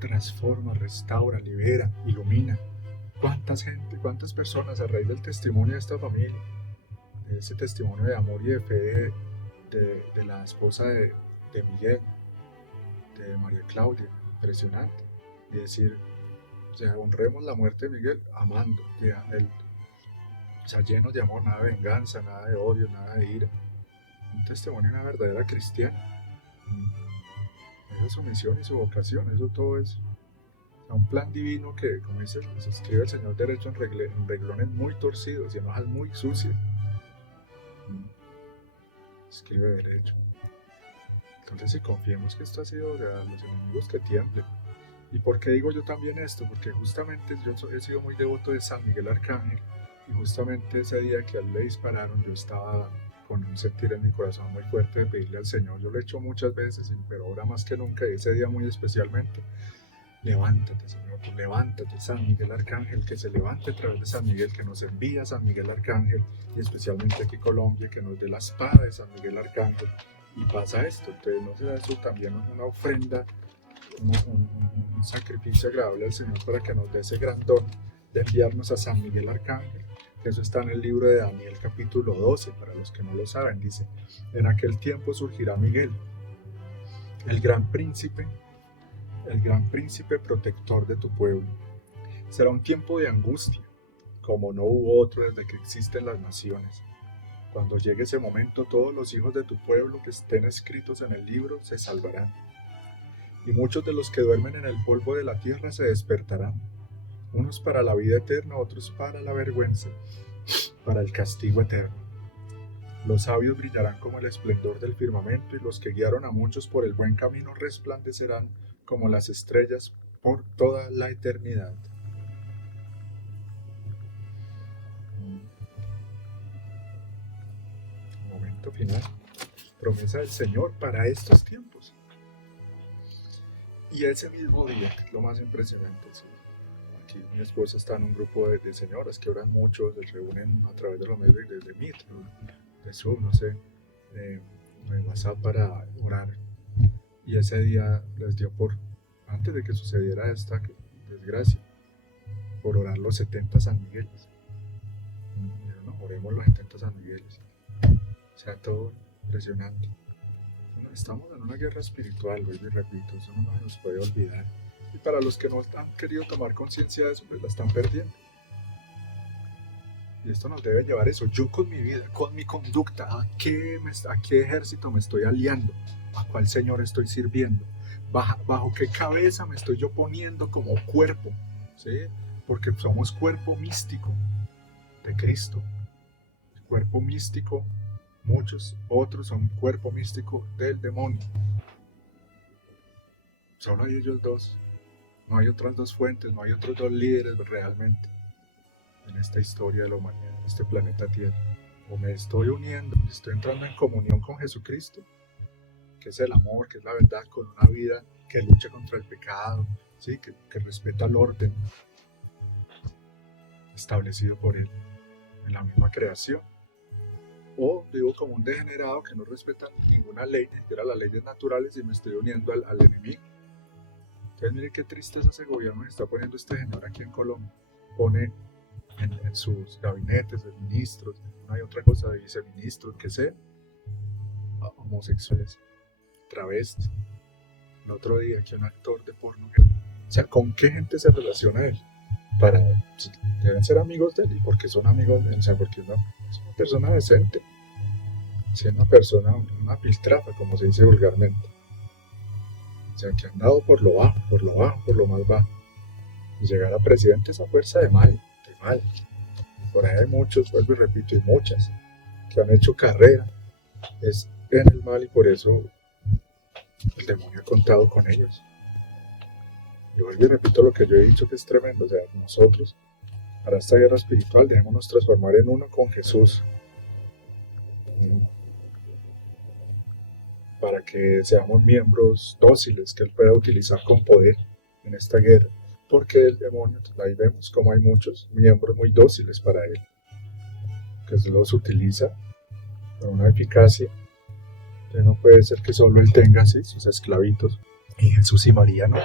transforma, restaura, libera, ilumina. ¿Cuántas gente, cuántas personas a raíz del testimonio de esta familia, de ese testimonio de amor y de fe de la esposa de Miguel, de María Claudia, impresionante? Y decir, o sea, honremos la muerte de Miguel amando, o sea, llenos de amor, nada de venganza, nada de odio, nada de ira. Un testimonio de una verdadera cristiana. Esa es su misión y su vocación, eso todo es un plan divino que, como dice, se escribe el Señor derecho en renglones muy torcidos y en hojas muy sucias. Escribe derecho. Entonces, si confiemos que esto ha sido de los enemigos que tiemblen. ¿Y por qué digo yo también esto? Porque justamente yo he sido muy devoto de San Miguel Arcángel, y justamente ese día que a él le dispararon, yo estaba con un sentir en mi corazón muy fuerte de pedirle al Señor. Yo lo he hecho muchas veces, pero ahora más que nunca, y ese día muy especialmente: levántate, Señor, levántate, San Miguel Arcángel, que se levante a través de San Miguel, que nos envía San Miguel Arcángel, y especialmente aquí Colombia, que nos dé la espada de San Miguel Arcángel. Y pasa esto. Entonces, ¿no será eso también una ofrenda, un sacrificio agradable al Señor para que nos dé ese gran don de enviarnos a San Miguel Arcángel? Eso está en el libro de Daniel capítulo 12, para los que no lo saben. Dice: en aquel tiempo surgirá Miguel, el gran príncipe protector de tu pueblo. Será un tiempo de angustia, como no hubo otro desde que existen las naciones. Cuando llegue ese momento, todos los hijos de tu pueblo que estén escritos en el libro se salvarán. Y muchos de los que duermen en el polvo de la tierra se despertarán, unos para la vida eterna, otros para la vergüenza, para el castigo eterno. Los sabios brillarán como el esplendor del firmamento, y los que guiaron a muchos por el buen camino resplandecerán como las estrellas por toda la eternidad. Momento final. Promesa del Señor para estos tiempos. Y ese mismo día, que es lo más impresionante, ¿sí? Aquí mi esposa está en un grupo de señoras que oran mucho, se reúnen a través de los medios de Meet, de Zoom, no sé, de WhatsApp, para orar. Y ese día les dio por, antes de que sucediera esta desgracia, por orar los 70 San Migueles. Y no, oremos los 70 San Migueles. O sea, todo impresionante. Estamos en una guerra espiritual, y repito, eso no nos puede olvidar. Y para los que no han querido tomar conciencia de eso, pues la están perdiendo. Y esto nos debe llevar a eso. Yo con mi vida, con mi conducta, ¿a qué ejército me estoy aliando? ¿A cuál Señor estoy sirviendo? ¿Bajo qué cabeza me estoy yo poniendo como cuerpo? ¿Sí? Porque somos cuerpo místico de Cristo. El cuerpo místico, muchos otros son cuerpo místico del demonio. Solo hay ellos dos. No hay otras dos fuentes, no hay otros dos líderes realmente en esta historia de la humanidad, en este planeta Tierra. O me estoy uniendo, estoy entrando en comunión con Jesucristo, que es el amor, que es la verdad, con una vida que lucha contra el pecado, ¿sí? que respeta el orden establecido por Él en la misma creación. O vivo como un degenerado que no respeta ninguna ley, ni siquiera las leyes naturales, y me estoy uniendo al enemigo. Entonces, mire qué tristeza ese gobierno que está poniendo este señor aquí en Colombia. Pone en sus gabinetes de ministros, no hay otra cosa, de viceministros, que sean homosexuales, travestis. El otro día que un actor de porno, o sea, ¿con qué gente se relaciona él? Deben ser amigos de él, y porque son amigos de él, o sea, porque es una persona decente, es una persona, una piltrafa, como se dice vulgarmente. O sea, que han dado por lo bajo, por lo más bajo. Y llegar a presidente es a fuerza de mal, de mal. Por ahí hay muchos, vuelvo y repito, y muchas, que han hecho carrera, es en el mal y por eso el demonio ha contado con ellos. Y vuelvo y repito lo que yo he dicho que es tremendo, o sea, nosotros, para esta guerra espiritual, dejémonos transformar en uno con Jesús. Para que seamos miembros dóciles que Él pueda utilizar con poder en esta guerra. Porque el demonio, ahí vemos como hay muchos miembros muy dóciles para Él, que se los utiliza con una eficacia que no puede ser que solo Él tenga así sus esclavitos. Y Jesús y María no.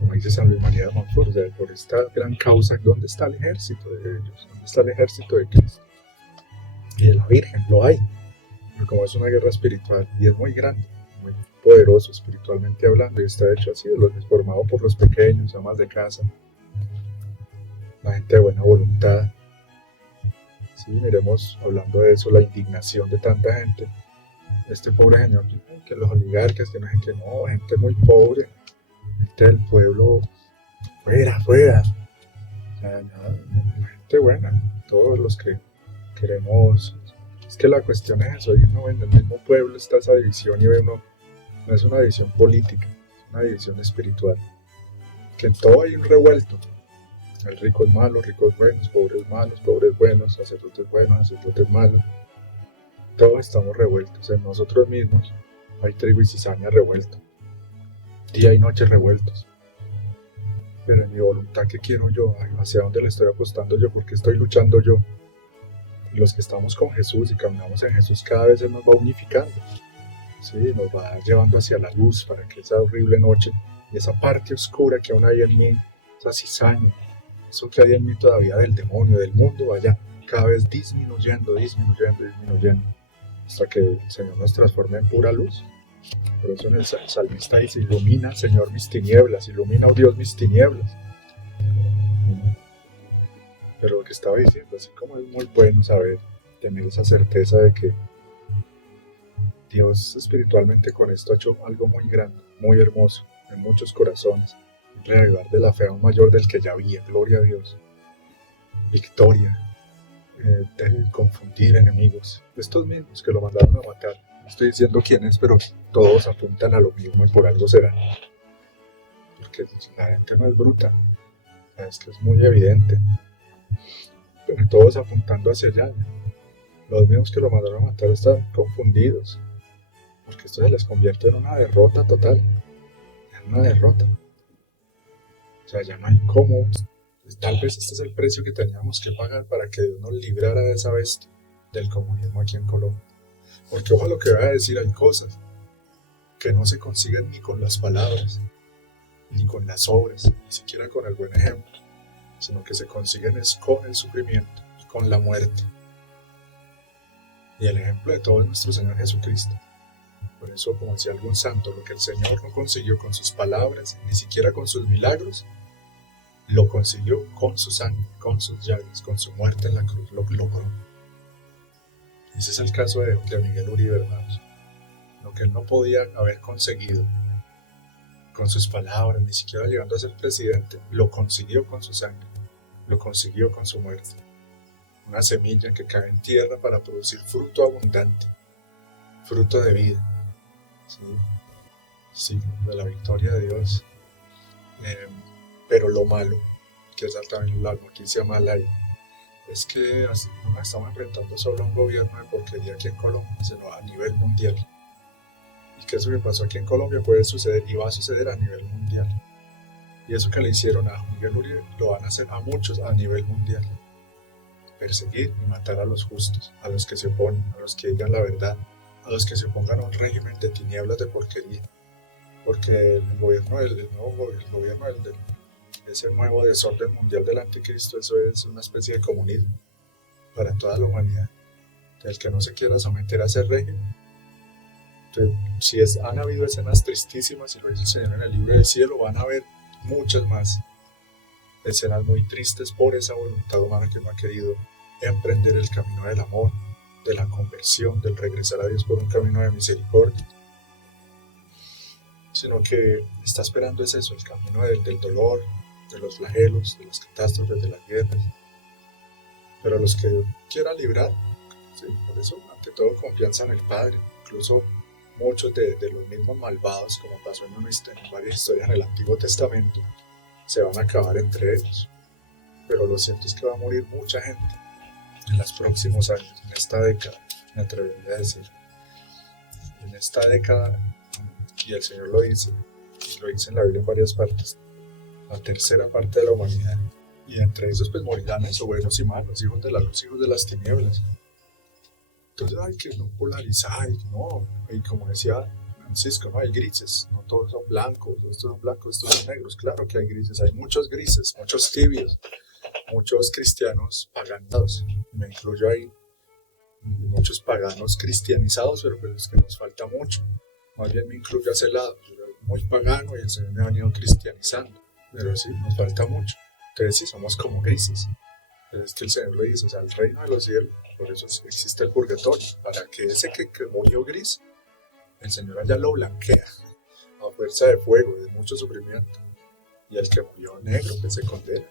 Como dice San Luis María de Montfort, o sea, por esta gran causa, ¿dónde está el ejército de ellos? ¿Dónde está el ejército de Cristo? Y de la Virgen, lo hay. Pero como es una guerra espiritual y es muy grande, muy poderoso espiritualmente hablando, y está hecho así, formado por los pequeños, amas de casa, la gente de buena voluntad. Sí, miremos, hablando de eso, la indignación de tanta gente. Este pobre señor, que los oligarcas, que no gente, no, gente muy pobre, gente del pueblo, fuera. O sea, la gente buena, todos los que queremos. Es que la cuestión es eso, y uno en el mismo pueblo está esa división y ve uno, no es una división política, es una división espiritual, que en todo hay un revuelto, el rico es malo, ricos buenos, pobres buenos, sacerdotes buenos, sacerdotes malos, todos estamos revueltos, en nosotros mismos hay trigo y cizaña revuelto, día y noche revueltos, pero en mi voluntad, ¿qué quiero yo? ¿Hacia dónde le estoy apostando yo? ¿Por qué estoy luchando yo? Y los que estamos con Jesús y caminamos en Jesús, cada vez Él nos va unificando, ¿sí? Nos va llevando hacia la luz para que esa horrible noche y esa parte oscura que aún hay en mí, esa cizaña, eso que hay en mí todavía del demonio, del mundo, vaya cada vez disminuyendo, hasta que el Señor nos transforme en pura luz. Por eso en el salmista dice, ilumina, Señor, mis tinieblas, ilumina, oh Dios, mis tinieblas. Pero lo que estaba diciendo, así como es muy bueno saber, tener esa certeza de que Dios espiritualmente con esto ha hecho algo muy grande, muy hermoso, en muchos corazones, un reavivar de la fe aún mayor del que ya había, gloria a Dios, victoria, de confundir enemigos, estos mismos que lo mandaron a matar, no estoy diciendo quiénes, pero todos apuntan a lo mismo y por algo será, porque la gente no es bruta, es que es muy evidente, pero todos apuntando hacia allá, los mismos que lo mandaron a matar están confundidos, porque esto se les convierte en una derrota total, en una derrota. O sea, ya no hay cómo. Tal vez este es el precio que teníamos que pagar para que Dios nos librara de esa bestia del comunismo aquí en Colombia. Porque ojo lo que voy a decir, hay cosas que no se consiguen ni con las palabras, ni con las obras, ni siquiera con el buen ejemplo, sino que se consiguen es con el sufrimiento y con la muerte. Y el ejemplo de todo es nuestro Señor Jesucristo. Por eso, como decía algún santo, lo que el Señor no consiguió con sus palabras, ni siquiera con sus milagros, lo consiguió con su sangre, con sus llagas, con su muerte en la cruz, lo logró. Ese es el caso de Miguel Uribe, hermanos. Lo que él no podía haber conseguido con sus palabras, ni siquiera llegando a ser presidente, lo consiguió con su sangre, lo consiguió con su muerte. Una semilla que cae en tierra para producir fruto abundante, fruto de vida. Sí, de la victoria de Dios. Pero lo malo, que es también la noticia mala ahí, es que no nos estamos enfrentando solo a un gobierno de porquería aquí en Colombia, sino a nivel mundial. Y que eso que pasó aquí en Colombia puede suceder y va a suceder a nivel mundial. Y eso que le hicieron a Miguel Uribe lo van a hacer a muchos a nivel mundial. Perseguir y matar a los justos, a los que se oponen, a los que digan la verdad, a los que se opongan a un régimen de tinieblas de porquería. Porque el gobierno ese nuevo desorden mundial del anticristo, eso es una especie de comunismo para toda la humanidad. El que no se quiera someter a ese régimen. Entonces, han habido escenas tristísimas, y lo dice el Señor en el libro del cielo, van a haber muchas más escenas muy tristes por esa voluntad humana que no ha querido emprender el camino del amor, de la conversión, del regresar a Dios por un camino de misericordia. Sí, sino que está esperando es eso, el camino del dolor, de los flagelos, de las catástrofes, de las guerras. Pero a los que Dios quiera librar, ¿sí? Por eso, ante todo, confianza en el Padre. Incluso muchos de los mismos malvados, como pasó en varias historias en el Antiguo Testamento, se van a acabar entre ellos. Pero lo cierto es que va a morir mucha gente en los próximos años, en esta década, me atrevería a decir. En esta década, y el Señor lo dice en la Biblia en varias partes, la tercera parte de la humanidad. Y entre esos pues morirán eso, buenos y malos, hijos de la luz, hijos de las tinieblas. Entonces hay que no polarizar, no, y como decía Francisco, no hay grises, no todos son blancos, estos son blancos, estos son negros. Claro que hay grises, muchos tibios, muchos cristianos paganos, me incluyo ahí, y muchos paganos cristianizados, pero es que nos falta mucho. Más bien me incluyo a ese lado, yo soy muy pagano y el Señor me ha venido cristianizando, pero sí, nos falta mucho. Entonces sí, somos como grises. Es que el Señor lo dice, o sea, el reino de los cielos, por eso existe el purgatorio, para que ese que murió gris, el Señor allá lo blanquea, a fuerza de fuego, de mucho sufrimiento, y el que murió negro, que se condena.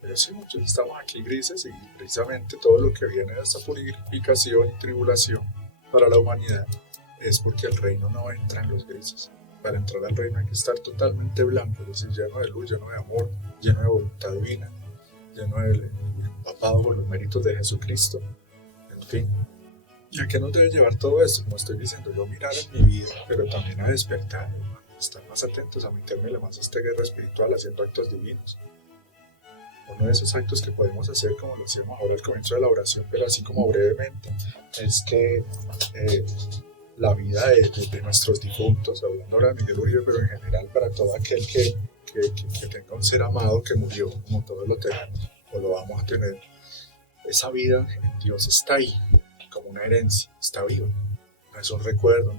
Pero sí, muchos estamos aquí grises, y precisamente todo lo que viene de esta purificación y tribulación para la humanidad es porque el reino no entra en los grises. Para entrar al reino hay que estar totalmente blanco, es decir, lleno de luz, lleno de amor, lleno de voluntad divina, lleno de empapado por los méritos de Jesucristo, en fin. ¿Y a qué nos debe llevar todo esto? Como estoy diciendo, yo mirar en mi vida, pero también a despertar, a estar más atentos, a meterme más a esta guerra espiritual, haciendo actos divinos. Uno de esos actos que podemos hacer, como lo hacíamos ahora al comienzo de la oración, pero así como brevemente, es que la vida de nuestros difuntos, hablando ahora de Miguel Uribe, pero en general para todo aquel que tenga un ser amado que murió, como todos lo tenemos, o lo vamos a tener, esa vida en Dios está ahí, como una herencia, está viva, no es un recuerdo.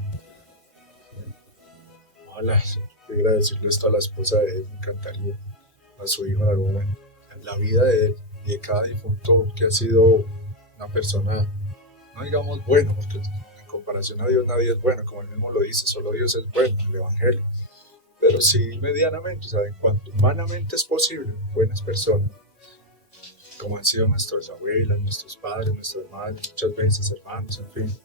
Ojalá pudiera decirle esto a la esposa de él, me encantaría, a su hijo en algún momento. La vida de él y de cada difunto que ha sido una persona, no digamos bueno, porque en comparación a Dios nadie es bueno, como él mismo lo dice, solo Dios es bueno, el Evangelio, pero sí medianamente, o sea, en cuanto humanamente es posible, buenas personas, como han sido nuestras abuelas, nuestros padres, nuestras madres, muchas veces hermanos, en fin.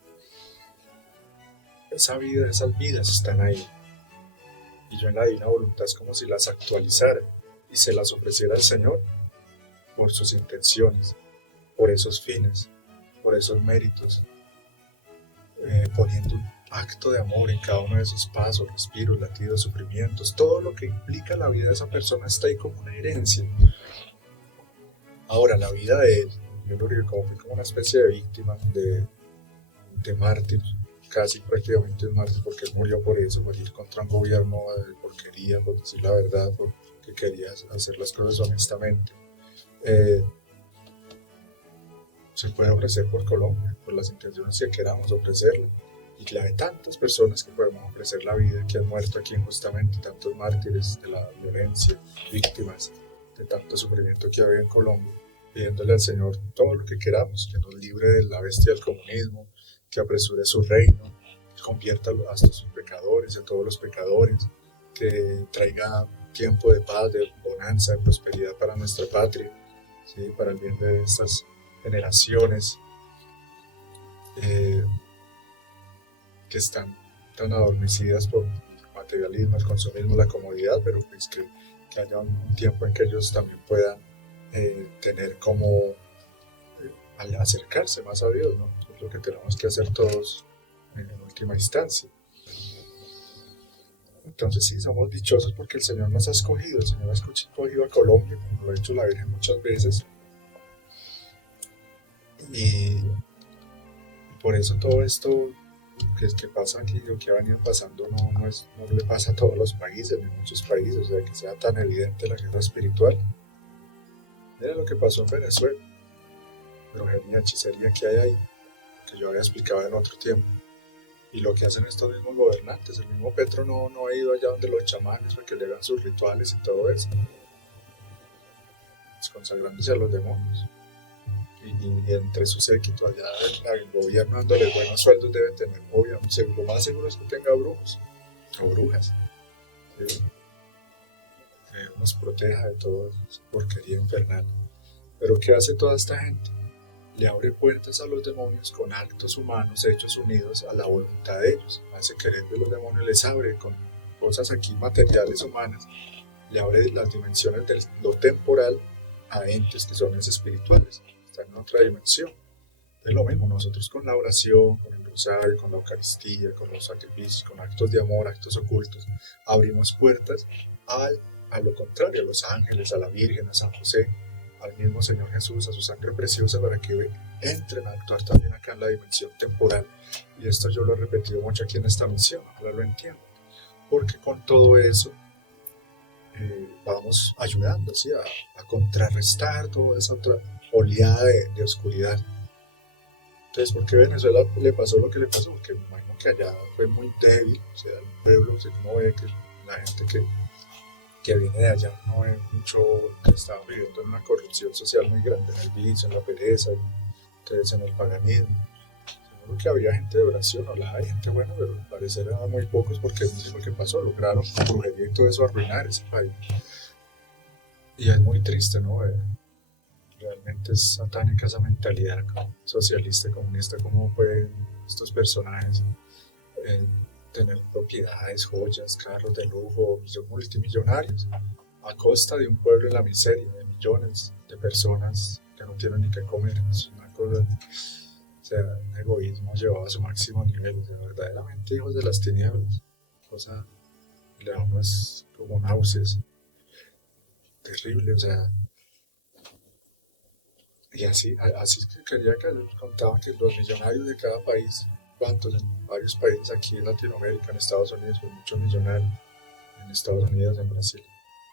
Esa vida, esas vidas están ahí. Y yo en la divina voluntad es como si las actualizara y se las ofreciera al Señor por sus intenciones, por esos fines, por esos méritos, poniendo un acto de amor en cada uno de esos pasos, respiros, latidos, sufrimientos, todo lo que implica la vida de esa persona está ahí como una herencia. Ahora, la vida de él, yo lo digo como fue como una especie de víctima, de mártir, casi prácticamente un mártir, porque él murió por eso, morir contra un gobierno de porquería, por decir la verdad, porque quería hacer las cosas honestamente. Se puede ofrecer por Colombia, por las intenciones que queramos ofrecerla. Y la de tantas personas que podemos ofrecer la vida, que han muerto aquí injustamente, tantos mártires de la violencia, víctimas de tanto sufrimiento que había en Colombia, pidiéndole al Señor todo lo que queramos, que nos libre de la bestia del comunismo, que apresure su reino, que convierta a sus pecadores, a todos los pecadores, que traiga tiempo de paz, de bonanza, de prosperidad para nuestra patria, ¿sí? Para el bien de estas generaciones que están tan adormecidas por el materialismo, el consumismo, la comodidad, pero pues que haya un tiempo en que ellos también puedan tener como acercarse más a Dios, ¿no? Es lo que tenemos que hacer todos en última instancia. Entonces sí, somos dichosos porque el Señor nos ha escogido, el Señor ha escogido a Colombia, como lo ha dicho la Virgen muchas veces, y por eso todo esto que pasa aquí, lo que ha venido pasando, no le pasa a todos los países, ni a muchos países, o sea, que sea tan evidente la guerra espiritual. Mira lo que pasó en Venezuela, brujería, hechicería que hay ahí, que yo había explicado en otro tiempo, y lo que hacen estos mismos gobernantes. El mismo Petro no ha ido allá donde los chamanes para que le hagan sus rituales y todo eso, consagrándose a los demonios. Y entre su séquito allá el gobierno dándole buenos sueldos debe tener, obviamente, lo más seguro es que tenga brujos o brujas, ¿sí? Que Dios nos proteja de toda esa porquería infernal. Pero ¿qué hace toda esta gente? Le abre puertas a los demonios con actos humanos hechos unidos a la voluntad de ellos. A ese querer de los demonios les abre con cosas aquí materiales humanas, le abre las dimensiones de lo temporal a entes que son espirituales, están en otra dimensión. Es lo mismo nosotros con la oración, con el rosario, con la Eucaristía, con los sacrificios, con actos de amor, actos ocultos, abrimos puertas a lo contrario, a los ángeles, a la Virgen, a San José, al mismo Señor Jesús, a su sangre preciosa, para que entren a actuar también acá en la dimensión temporal. Y esto yo lo he repetido mucho aquí en esta misión, ahora lo entiendo, porque con todo eso vamos ayudando, ¿sí? a contrarrestar toda esa otra oleada de oscuridad. Entonces, ¿por qué a Venezuela le pasó lo que le pasó? Porque me imagino que allá fue muy débil, o sea, el pueblo, o sea, uno ve que la gente que viene de allá no ve mucho, que estaba viviendo en una corrupción social muy grande, en el vicio, en la pereza, entonces en el paganismo. Seguro que había gente de oración, o la hay gente buena, pero al parecer eran muy pocos, porque es lo que pasó, lograron con brujería y todo eso arruinar ese país. Y es muy triste, ¿no? Realmente es satánica esa mentalidad socialista, comunista, cómo pueden estos personajes tener propiedades, joyas, carros de lujo, multimillonarios, a costa de un pueblo en la miseria, de millones de personas que no tienen ni qué comer. Es una cosa, o sea, un egoísmo llevado a su máximo nivel, o sea, verdaderamente hijos de las tinieblas, cosa que le da a uno es como náuseas, terrible, o sea. Y así quería que les contaba que los millonarios de cada país, cuántos en varios países aquí en Latinoamérica, en Estados Unidos, pues muchos millonarios, en Estados Unidos, en Brasil.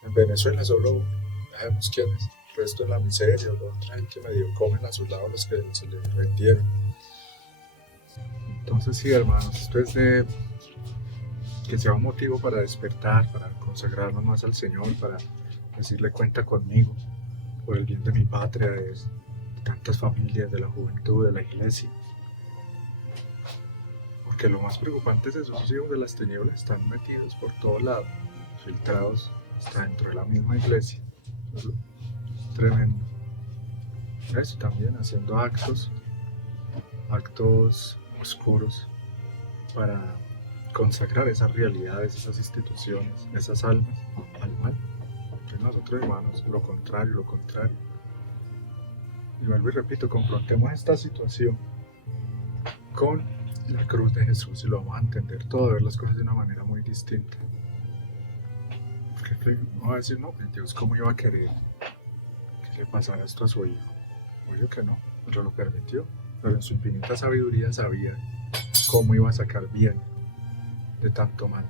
En Venezuela solo sabemos quiénes, el resto en la miseria, los otra gente medio comen a sus lados los que se les vendieron. Entonces sí, hermanos, esto es de que sea un motivo para despertar, para consagrarnos más al Señor, para decirle cuenta conmigo, por el bien de mi patria, de tantas familias, de la juventud, de la iglesia. Porque lo más preocupante es eso, esos hijos de las tinieblas están metidos por todos lados, filtrados hasta dentro de la misma iglesia. Eso es tremendo. Eso también, haciendo actos oscuros para consagrar esas realidades, esas instituciones, esas almas al mal. Entonces nosotros, hermanos, lo contrario. Y vuelvo y repito, confrontemos esta situación con la cruz de Jesús y lo vamos a entender todo, a ver las cosas de una manera muy distinta. Porque no va a decir, no, Dios, ¿cómo iba a querer que le pasara esto a su hijo? Obvio que no, pero lo permitió. Pero en su infinita sabiduría sabía cómo iba a sacar bien de tanto mal.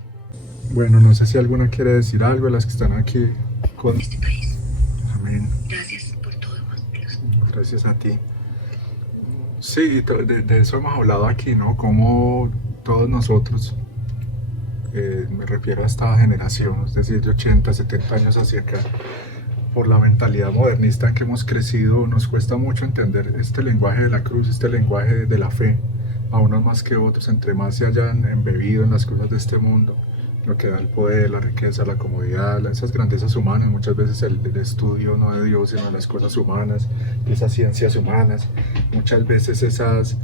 Bueno, no sé si alguna quiere decir algo de las que están aquí con este país. Amén. Gracias por todo, Juan Dios. Gracias a ti. Sí, de eso hemos hablado aquí, ¿no? Como todos nosotros, me refiero a esta generación, es decir, de 80, 70 años hacia acá, por la mentalidad modernista en que hemos crecido, nos cuesta mucho entender este lenguaje de la cruz, este lenguaje de la fe, a unos más que otros, entre más se hayan embebido en las cosas de este mundo, lo que da el poder, la riqueza, la comodidad, esas grandezas humanas, muchas veces el estudio no de Dios, sino de las cosas humanas, de esas ciencias humanas, muchas veces esas,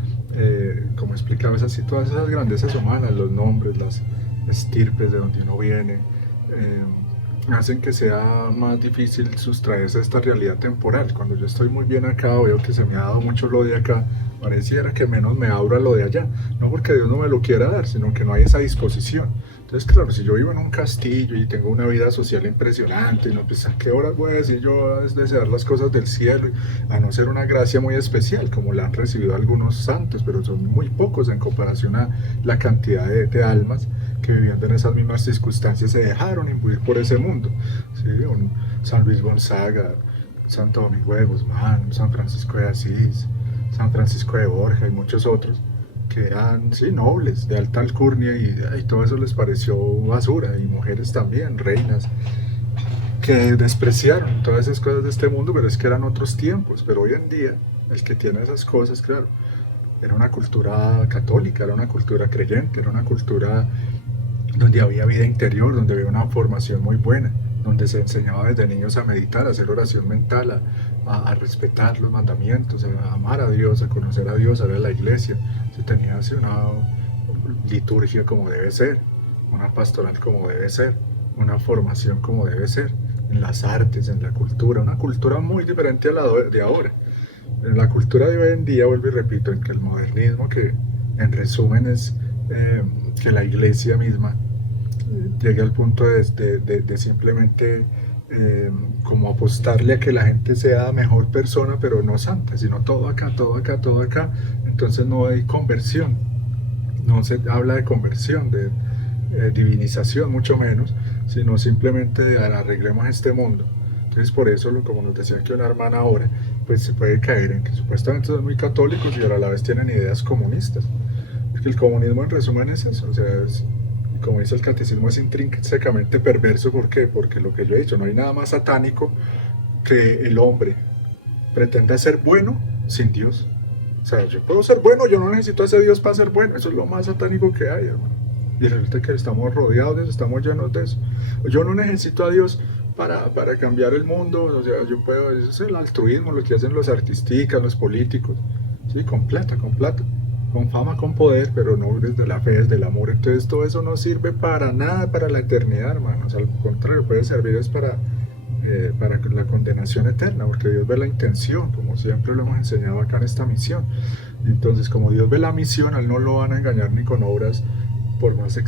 como explicaba, todas esas grandezas humanas, los nombres, las estirpes de donde uno viene, hacen que sea más difícil sustraerse a esta realidad temporal. Cuando yo estoy muy bien acá, veo que se me ha dado mucho lo de acá, pareciera que menos me abra lo de allá, no porque Dios no me lo quiera dar, sino que no hay esa disposición. Entonces, claro, si yo vivo en un castillo y tengo una vida social impresionante, no, pues a qué horas voy a decir yo a desear las cosas del cielo, a no ser una gracia muy especial, como la han recibido algunos santos, pero son muy pocos en comparación a la cantidad de almas que viviendo en esas mismas circunstancias se dejaron imbuir por ese mundo. ¿Sí? Un San Luis Gonzaga, Santo Domingo de Guzmán, San Francisco de Asís, San Francisco de Borja y muchos otros, que eran, sí, nobles, de alta alcurnia, y todo eso les pareció basura, y mujeres también, reinas, que despreciaron todas esas cosas de este mundo, pero es que eran otros tiempos. Pero hoy en día, el que tiene esas cosas, claro, era una cultura católica, era una cultura creyente, era una cultura donde había vida interior, donde había una formación muy buena, donde se enseñaba desde niños a meditar, a hacer oración mental, a respetar los mandamientos, a amar a Dios, a conocer a Dios, a ver a la iglesia. Se tenía así una liturgia como debe ser, una pastoral como debe ser, una formación como debe ser, en las artes, en la cultura, una cultura muy diferente a la de ahora. En la cultura de hoy en día, vuelvo y repito, en que el modernismo, que en resumen es que la iglesia misma llegue al punto de simplemente como apostarle a que la gente sea mejor persona, pero no santa, sino todo acá, todo acá, todo acá. Entonces no hay conversión, no se habla de conversión, de divinización mucho menos, sino simplemente de arreglemos este mundo. Entonces por eso, como nos decía que una hermana ahora, pues se puede caer en que supuestamente son muy católicos y a la vez tienen ideas comunistas. Porque el comunismo en resumen es eso, o sea, como dice el catecismo, es intrínsecamente perverso. ¿Por qué? Porque lo que yo he dicho, no hay nada más satánico que el hombre pretenda ser bueno sin Dios. O sea, yo puedo ser bueno, yo no necesito a ese Dios para ser bueno. Eso es lo más satánico que hay, hermano. Y resulta que estamos rodeados de eso, estamos llenos de eso. Yo no necesito a Dios para cambiar el mundo. O sea, yo puedo, eso es el altruismo, lo que hacen los artistas, los políticos. Sí, con plata, con fama, con poder, pero no desde la fe, desde el amor. Entonces todo eso no sirve para nada para la eternidad, hermano. O sea, al contrario, puede servir es para la condenación eterna, porque Dios ve la intención, como siempre lo hemos enseñado acá en esta misión. Entonces, como Dios ve la misión, a Él no lo van a engañar ni con obras, por más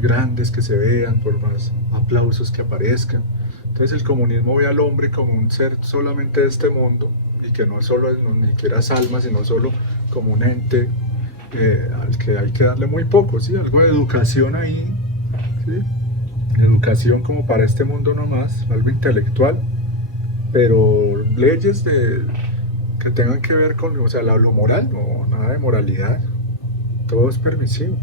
grandes que se vean, por más aplausos que aparezcan. Entonces el comunismo ve al hombre como un ser solamente de este mundo, y que no solo es, ni siquiera es alma, sino solo como un ente al que hay que darle muy poco, ¿sí? Algo de educación ahí, ¿sí? Educación como para este mundo nomás, algo intelectual, pero leyes que tengan que ver con, o sea, lo moral, no, nada de moralidad, todo es permisivo.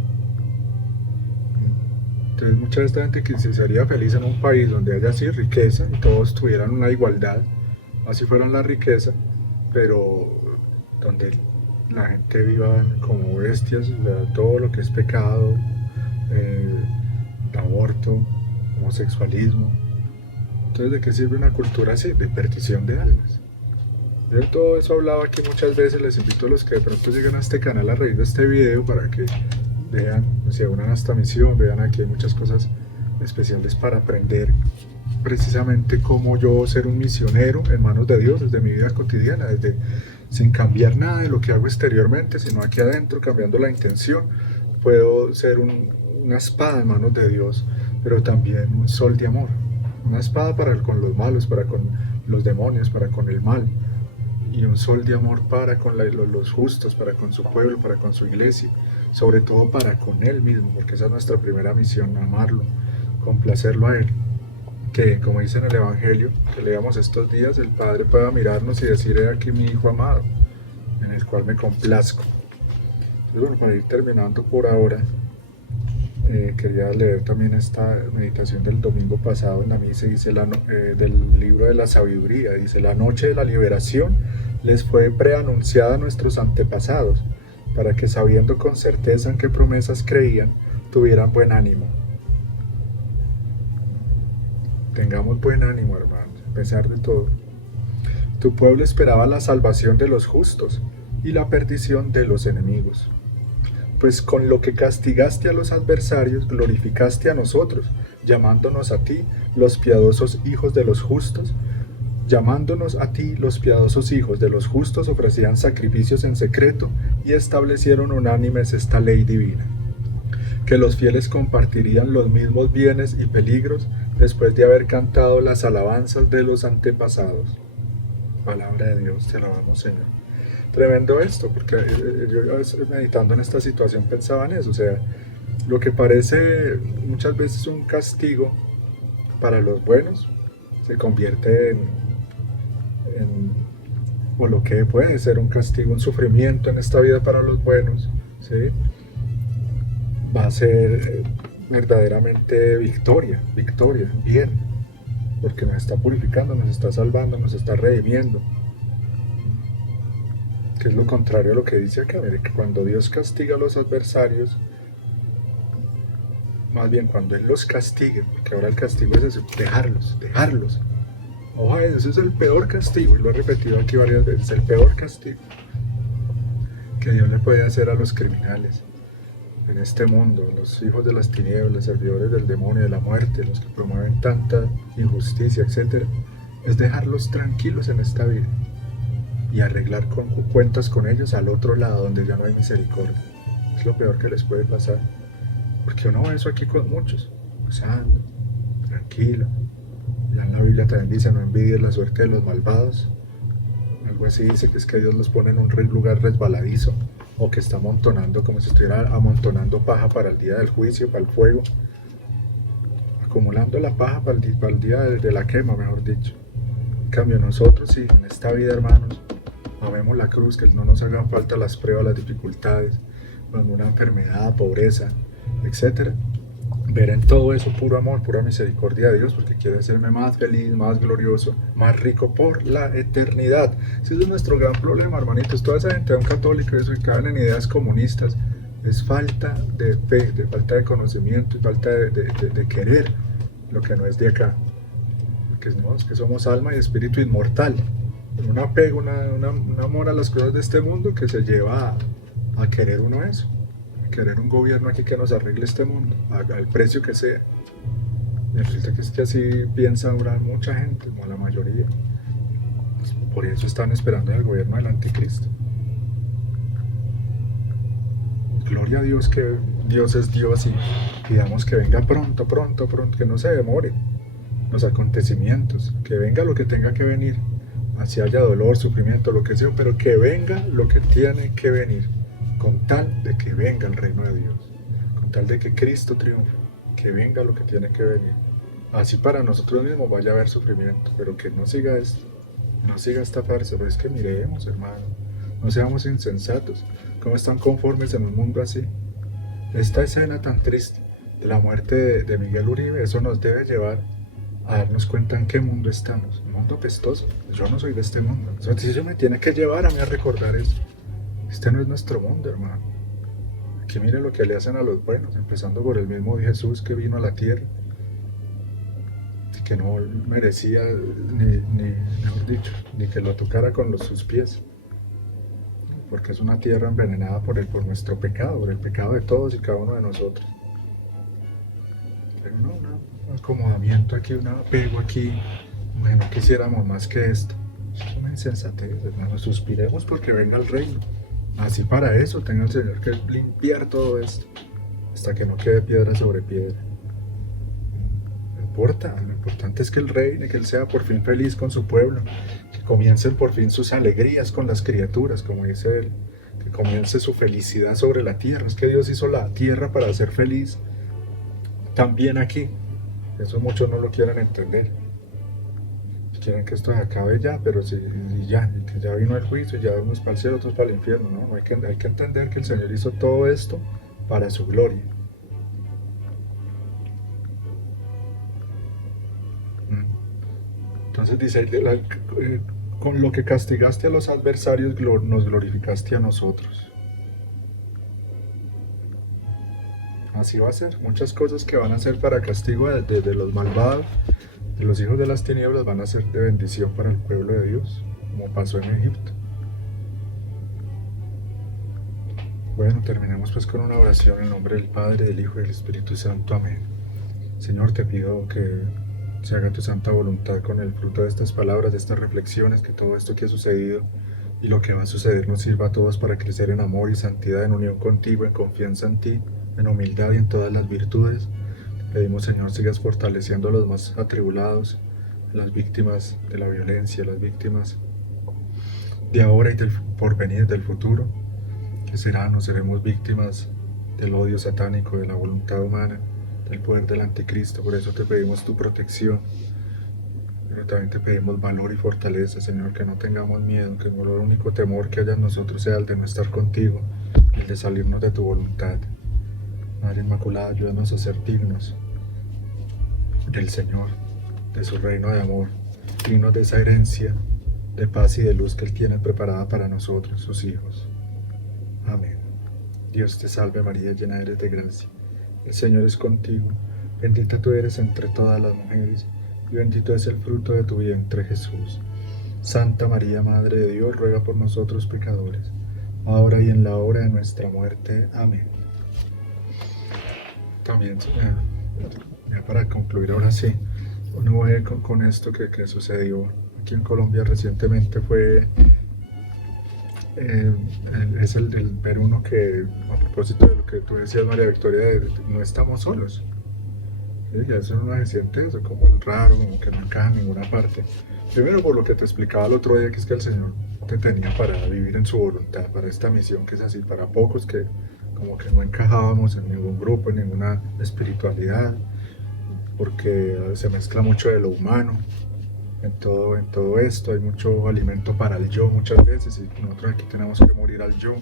Entonces mucha de esta gente que se sería feliz en un país donde haya así riqueza y todos tuvieran una igualdad, así fueran la riqueza, pero donde la gente viva como bestias, todo lo que es pecado, eh, aborto, homosexualismo. Entonces, ¿de qué sirve una cultura así? De perdición de almas. Yo de todo eso he hablado aquí muchas veces, les invito a los que de pronto llegan a este canal a raíz de este video para que vean, se unan a esta misión, vean aquí hay muchas cosas especiales para aprender precisamente cómo yo ser un misionero en manos de Dios desde mi vida cotidiana, desde sin cambiar nada de lo que hago exteriormente, sino aquí adentro, cambiando la intención, puedo ser una espada en manos de Dios, pero también un sol de amor, una espada para con los malos, para con los demonios, para con el mal, y un sol de amor para con los justos, para con su pueblo, para con su iglesia, sobre todo para con Él mismo, porque esa es nuestra primera misión, amarlo, complacerlo a Él. Que como dice en el Evangelio, que leamos estos días, el Padre pueda mirarnos y decir: he aquí mi Hijo amado, en el cual me complazco. Entonces, bueno, para ir terminando por ahora, quería leer también esta meditación del domingo pasado en la misa, dice del libro de la sabiduría, dice: la noche de la liberación les fue preanunciada a nuestros antepasados, para que sabiendo con certeza en qué promesas creían, tuvieran buen ánimo. Tengamos buen ánimo, hermanos, a pesar de todo. Tu pueblo esperaba la salvación de los justos y la perdición de los enemigos. Pues con lo que castigaste a los adversarios, glorificaste a nosotros, llamándonos a ti los piadosos hijos de los justos. Llamándonos a ti los piadosos hijos de los justos, ofrecían sacrificios en secreto y establecieron unánimes esta ley divina: que los fieles compartirían los mismos bienes y peligros después de haber cantado las alabanzas de los antepasados. Palabra de Dios, te alabamos, Señor. Tremendo esto, porque yo meditando en esta situación pensaba en eso, o sea, lo que parece muchas veces un castigo para los buenos se convierte o lo que puede ser un castigo, un sufrimiento en esta vida para los buenos, ¿sí? Va a ser verdaderamente victoria, bien, porque nos está purificando, nos está salvando, nos está redimiendo. Que es lo contrario a lo que dice acá, mire, que cuando Dios castiga a los adversarios, más bien cuando Él los castigue, porque ahora el castigo es eso, dejarlos. Ojalá, ese es el peor castigo, y lo he repetido aquí varias veces, el peor castigo que Dios le puede hacer a los criminales en este mundo, los hijos de las tinieblas, servidores del demonio, de la muerte, los que promueven tanta injusticia, etc., es dejarlos tranquilos en esta vida y arreglar cuentas con ellos al otro lado, donde ya no hay misericordia. Es lo peor que les puede pasar, porque uno ve eso aquí con muchos, gozando, tranquilo. En la Biblia también dice: no envidies la suerte de los malvados. Algo así dice, que es que Dios los pone en un lugar resbaladizo, o que está amontonando, como si estuviera amontonando paja para el día del juicio, para el fuego, acumulando la paja para el día de la quema, mejor dicho. En cambio nosotros, sí, en esta vida, hermanos, amemos la cruz, que no nos hagan falta las pruebas, las dificultades, cuando una enfermedad, pobreza, etc. Ver en todo eso puro amor, pura misericordia de Dios, porque quiere hacerme más feliz, más glorioso, más rico por la eternidad. Ese es nuestro gran problema, hermanitos. Toda esa gente católica, eso, que caen en ideas comunistas, es falta de fe, de falta de conocimiento y falta de querer lo que no es de acá. Porque no, es que somos alma y espíritu inmortal. Un apego, un amor a las cosas de este mundo que se lleva a querer uno eso. Querer un gobierno aquí que nos arregle este mundo, al precio que sea. Y resulta que es que así piensa ahora mucha gente, como la mayoría. Pues por eso están esperando el gobierno del anticristo. Gloria a Dios, que Dios es Dios, y pidamos que venga pronto, que no se demore los acontecimientos, que venga lo que tenga que venir, así haya dolor, sufrimiento, lo que sea, pero que venga lo que tiene que venir, con tal de que venga el reino de Dios, con tal de que Cristo triunfe, que venga lo que tiene que venir. Así para nosotros mismos vaya a haber sufrimiento, pero que no siga esto, no siga esta farsa. Pero es que miremos, hermano, no seamos insensatos. ¿Cómo están conformes en un mundo así? Esta escena tan triste de la muerte de Miguel Uribe, eso nos debe llevar a darnos cuenta en qué mundo estamos. Un mundo pestoso. Yo no soy de este mundo. Eso me tiene que llevar a mí a recordar eso. Este no es nuestro mundo, hermano. Aquí mire lo que le hacen a los buenos, empezando por el mismo Jesús que vino a la tierra, y que no merecía mejor dicho, ni que lo tocara con sus pies, porque es una tierra envenenada por nuestro pecado, por el pecado de todos y cada uno de nosotros. Pero no, un acomodamiento aquí, un apego aquí, bueno, quisiéramos más que esto. Es una insensatez, hermano. Suspiremos porque venga el reino. Así para eso tenga el Señor que limpiar todo esto, hasta que no quede piedra sobre piedra. No importa, lo importante es que Él reine, que Él sea por fin feliz con su pueblo, que comiencen por fin sus alegrías con las criaturas, como dice Él, que comience su felicidad sobre la tierra. Es que Dios hizo la tierra para ser feliz también aquí. Eso muchos no lo quieren entender. Quieren que esto se acabe ya, pero si ya, que ya vino el juicio, ya unos para el cielo, otros para el infierno. No, hay que entender que el Señor hizo todo esto para su gloria. Entonces dice, con lo que castigaste a los adversarios, nos glorificaste a nosotros. Así va a ser. Muchas cosas que van a ser para castigo de los malvados, de los hijos de las tinieblas, van a ser de bendición para el pueblo de Dios, como pasó en Egipto. Bueno, terminemos pues con una oración en nombre del Padre, del Hijo y del Espíritu Santo. Amén. Señor, te pido que se haga tu santa voluntad con el fruto de estas palabras, de estas reflexiones, que todo esto que ha sucedido y lo que va a suceder nos sirva a todos para crecer en amor y santidad, en unión contigo, en confianza en ti, en humildad y en todas las virtudes. Pedimos, Señor, sigas fortaleciendo a los más atribulados, a las víctimas de la violencia, a las víctimas de ahora y del porvenir, del futuro, que serán o seremos víctimas del odio satánico, de la voluntad humana, del poder del anticristo. Por eso te pedimos tu protección, pero también te pedimos valor y fortaleza, Señor, que no tengamos miedo, que el único temor que haya en nosotros sea el de no estar contigo, el de salirnos de tu voluntad. Madre Inmaculada, ayúdanos a ser dignos del Señor, de su reino de amor, dignos de esa herencia de paz y de luz que Él tiene preparada para nosotros, sus hijos. Amén. Dios te salve María, llena eres de gracia. El Señor es contigo, bendita tú eres entre todas las mujeres, y bendito es el fruto de tu vientre, Jesús. Santa María, Madre de Dios, ruega por nosotros pecadores, ahora y en la hora de nuestra muerte. Amén. También, ya para concluir ahora sí, uno ve con esto que sucedió aquí en Colombia recientemente fue es el ver uno que, a propósito de lo que tú decías, María Victoria, no estamos solos. ¿Sí? Ya eso uno se siente eso, como el raro, como que no encaja en ninguna parte. Primero por lo que te explicaba el otro día, que es que el Señor te tenía para vivir en su voluntad, para esta misión que es así, para pocos que como que no encajábamos en ningún grupo, en ninguna espiritualidad, porque se mezcla mucho de lo humano en todo esto, hay mucho alimento para el yo muchas veces y nosotros aquí tenemos que morir al yo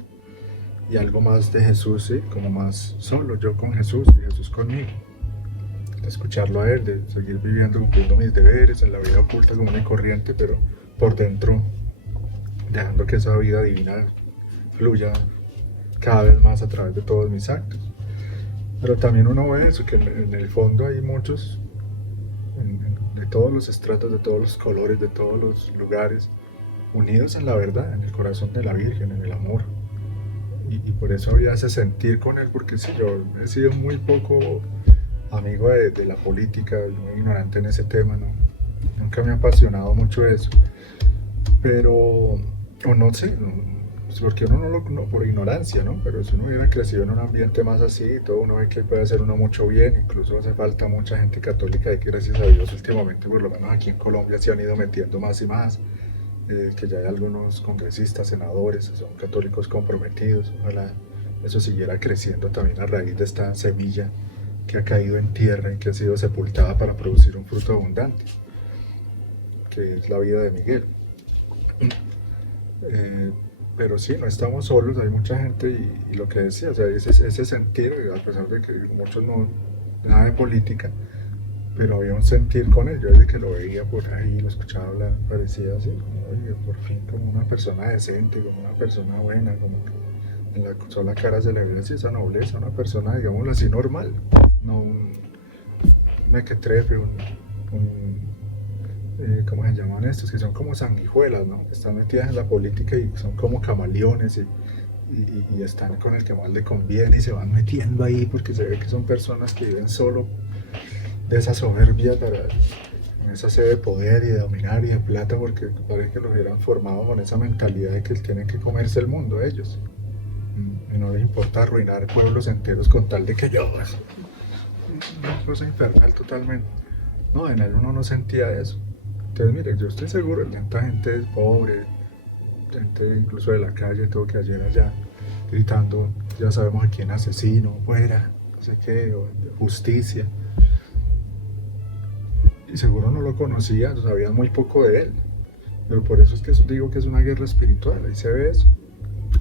y algo más de Jesús, ¿sí? Como más solo, yo con Jesús y Jesús conmigo, de escucharlo a Él, de seguir viviendo, cumpliendo mis deberes en la vida oculta común y corriente, pero por dentro dejando que esa vida divina fluya cada vez más a través de todos mis actos. Pero también uno ve eso, que en el fondo hay muchos de todos los estratos, de todos los colores, de todos los lugares, unidos en la verdad, en el corazón de la Virgen, en el amor. Y por eso había ese sentir con él, porque sí, yo he sido muy poco amigo de la política, muy ignorante en ese tema, ¿no? Nunca me ha apasionado mucho eso. Pero, o no sé, porque uno no, por ignorancia, ¿no? Pero si uno hubiera crecido en un ambiente más así, todo uno ve que puede hacer uno mucho bien, incluso hace falta mucha gente católica y que gracias a Dios últimamente, por lo menos aquí en Colombia, se han ido metiendo más y más, que ya hay algunos congresistas, senadores, son católicos comprometidos, ojalá eso siguiera creciendo también a raíz de esta semilla que ha caído en tierra y que ha sido sepultada para producir un fruto abundante, que es la vida de Miguel. Pero sí, no estamos solos, hay mucha gente y lo que decía, o sea, ese sentido, a pesar de que muchos no, nada de política, pero había un sentir con él. Yo desde que lo veía por ahí, lo escuchaba hablar, parecía así, como, oye, por fin, como una persona decente, como una persona buena, como que en la sola cara se le ve así esa nobleza, una persona, digámoslo así, normal, no un mequetrefe, ¿cómo se llaman estos? Que son como sanguijuelas, ¿no? Que están metidas en la política y son como camaleones y están con el que más le conviene y se van metiendo ahí porque se ve que son personas que viven solo de esa soberbia para con esa sed de poder y de dominar y de plata, porque parece que lo hubieran formado con esa mentalidad de que tienen que comerse el mundo ellos y no les importa arruinar pueblos enteros con tal de que yo, una cosa infernal totalmente. No, en él uno no sentía eso. Entonces, mire, yo estoy seguro que tanta gente pobre, gente incluso de la calle, todo que ayer allá gritando, ya sabemos a quién asesino, fuera, no sé qué, o justicia. Y seguro no lo conocía, sabían muy poco de él. Pero por eso es que digo que es una guerra espiritual, ahí se ve eso.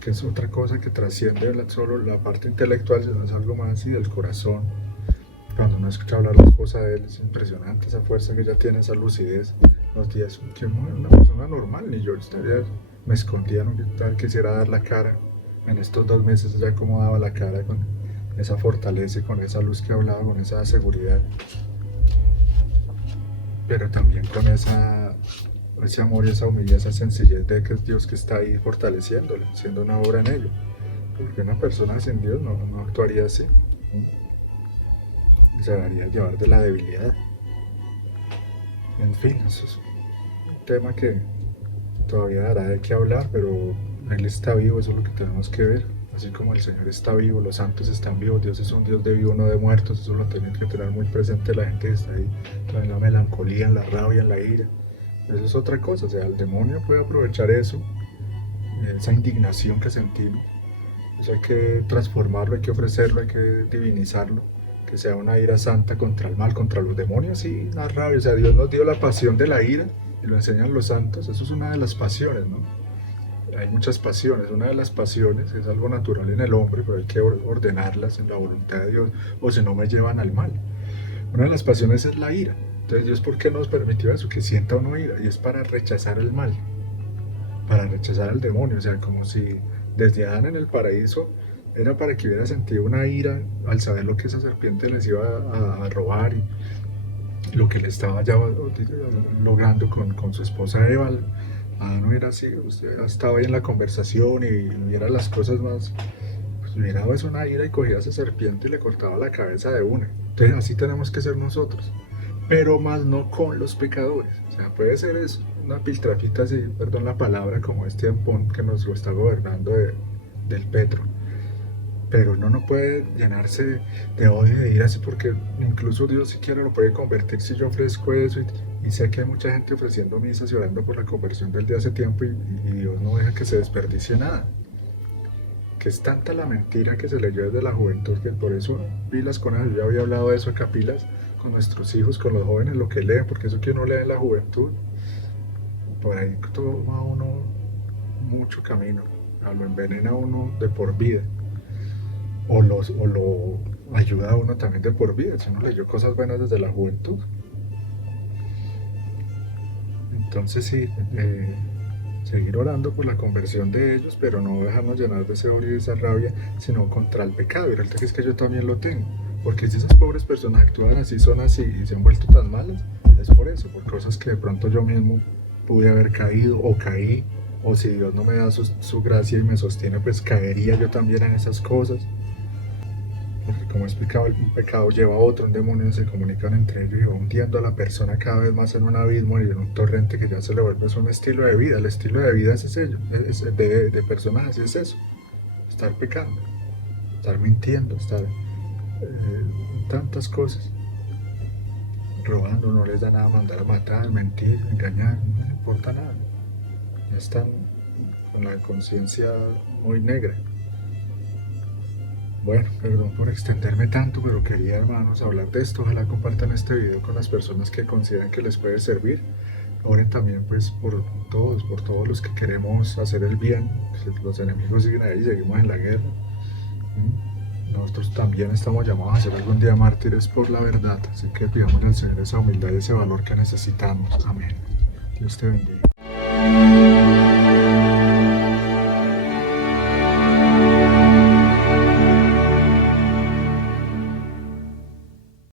Que es otra cosa que trasciende solo la parte intelectual, sino es algo más y del corazón. Cuando uno escucha hablar la esposa de él, es impresionante esa fuerza que ella tiene, esa lucidez. Los días que una persona normal, ni yo estaría, me escondía, no quisiera dar la cara. En estos 2 meses ella como daba la cara con esa fortaleza, con esa luz que hablaba, con esa seguridad. Pero también con ese amor y esa humildad, esa sencillez de que es Dios que está ahí fortaleciéndole, haciendo una obra en ello. Porque una persona sin Dios no actuaría así. Se dejaría llevar de la debilidad. En fin, eso es un tema que todavía dará de qué hablar, pero Él está vivo, eso es lo que tenemos que ver. Así como el Señor está vivo, los santos están vivos, Dios es un Dios de vivo, no de muertos, eso lo tienen que tener muy presente la gente que está ahí, en la melancolía, en la rabia, en la ira. Eso es otra cosa, o sea, el demonio puede aprovechar eso, esa indignación que sentimos. Eso hay que transformarlo, hay que ofrecerlo, hay que divinizarlo, que sea una ira santa contra el mal, contra los demonios y la rabia. O sea, Dios nos dio la pasión de la ira y lo enseñan los santos. Eso es una de las pasiones, ¿no? Hay muchas pasiones. Una de las pasiones es algo natural en el hombre, pero hay que ordenarlas en la voluntad de Dios o si no me llevan al mal. Una de las pasiones es la ira. Entonces, Dios, ¿por qué nos permitió eso? Que sienta uno ira. Y es para rechazar el mal, para rechazar al demonio. O sea, como si desde Adán en el paraíso era para que hubiera sentido una ira al saber lo que esa serpiente les iba a robar y lo que le estaba ya logrando con su esposa Eva. Adán hubiera así, usted estaba ahí en la conversación y viera las cosas más, pues hubiera dado una ira y cogía a esa serpiente y le cortaba la cabeza de una. Entonces así tenemos que ser nosotros, pero más no con los pecadores. O sea, puede ser eso, una piltrafita así, perdón la palabra, como este ampón que nos lo está gobernando del Petro. Pero uno no puede llenarse de odio y de ira así, porque incluso Dios siquiera lo puede convertir si yo ofrezco eso. Y sé que hay mucha gente ofreciendo misas y orando por la conversión del de hace tiempo y Dios no deja que se desperdicie nada. Que es tanta la mentira que se leyó desde la juventud, que por eso pilas con eso. Yo ya había hablado de eso acá, pilas con nuestros hijos, con los jóvenes, lo que leen, porque eso que uno lee en la juventud, por ahí toma uno mucho camino, lo envenena uno de por vida. O lo ayuda a uno también de por vida, si uno leyó cosas buenas desde la juventud. Entonces sí, seguir orando por la conversión de ellos, pero no dejarnos llenar de ese odio y esa rabia, sino contra el pecado. Y realmente es que yo también lo tengo, porque si esas pobres personas actúan así, son así y se han vuelto tan malas, es por eso, por cosas que de pronto yo mismo pude haber caído o caí, o si Dios no me da su gracia y me sostiene, pues caería yo también en esas cosas. Porque como he explicado, un pecado lleva a otro, un demonio se comunican entre ellos y va hundiendo a la persona cada vez más en un abismo y en un torrente que ya se le vuelve un estilo de vida. El estilo de vida es ese, de personas así es eso, estar pecando, estar mintiendo, estar tantas cosas, robando, no les da nada mandar a matar, mentir, engañar, no les importa nada, ya están con la conciencia muy negra. Bueno, perdón por extenderme tanto, pero quería, hermanos, hablar de esto. Ojalá compartan este video con las personas que consideren que les puede servir. Oren también pues por todos los que queremos hacer el bien. Los enemigos siguen ahí, seguimos en la guerra. Nosotros también estamos llamados a ser algún día mártires por la verdad. Así que pidamos al Señor esa humildad y ese valor que necesitamos. Amén. Dios te bendiga.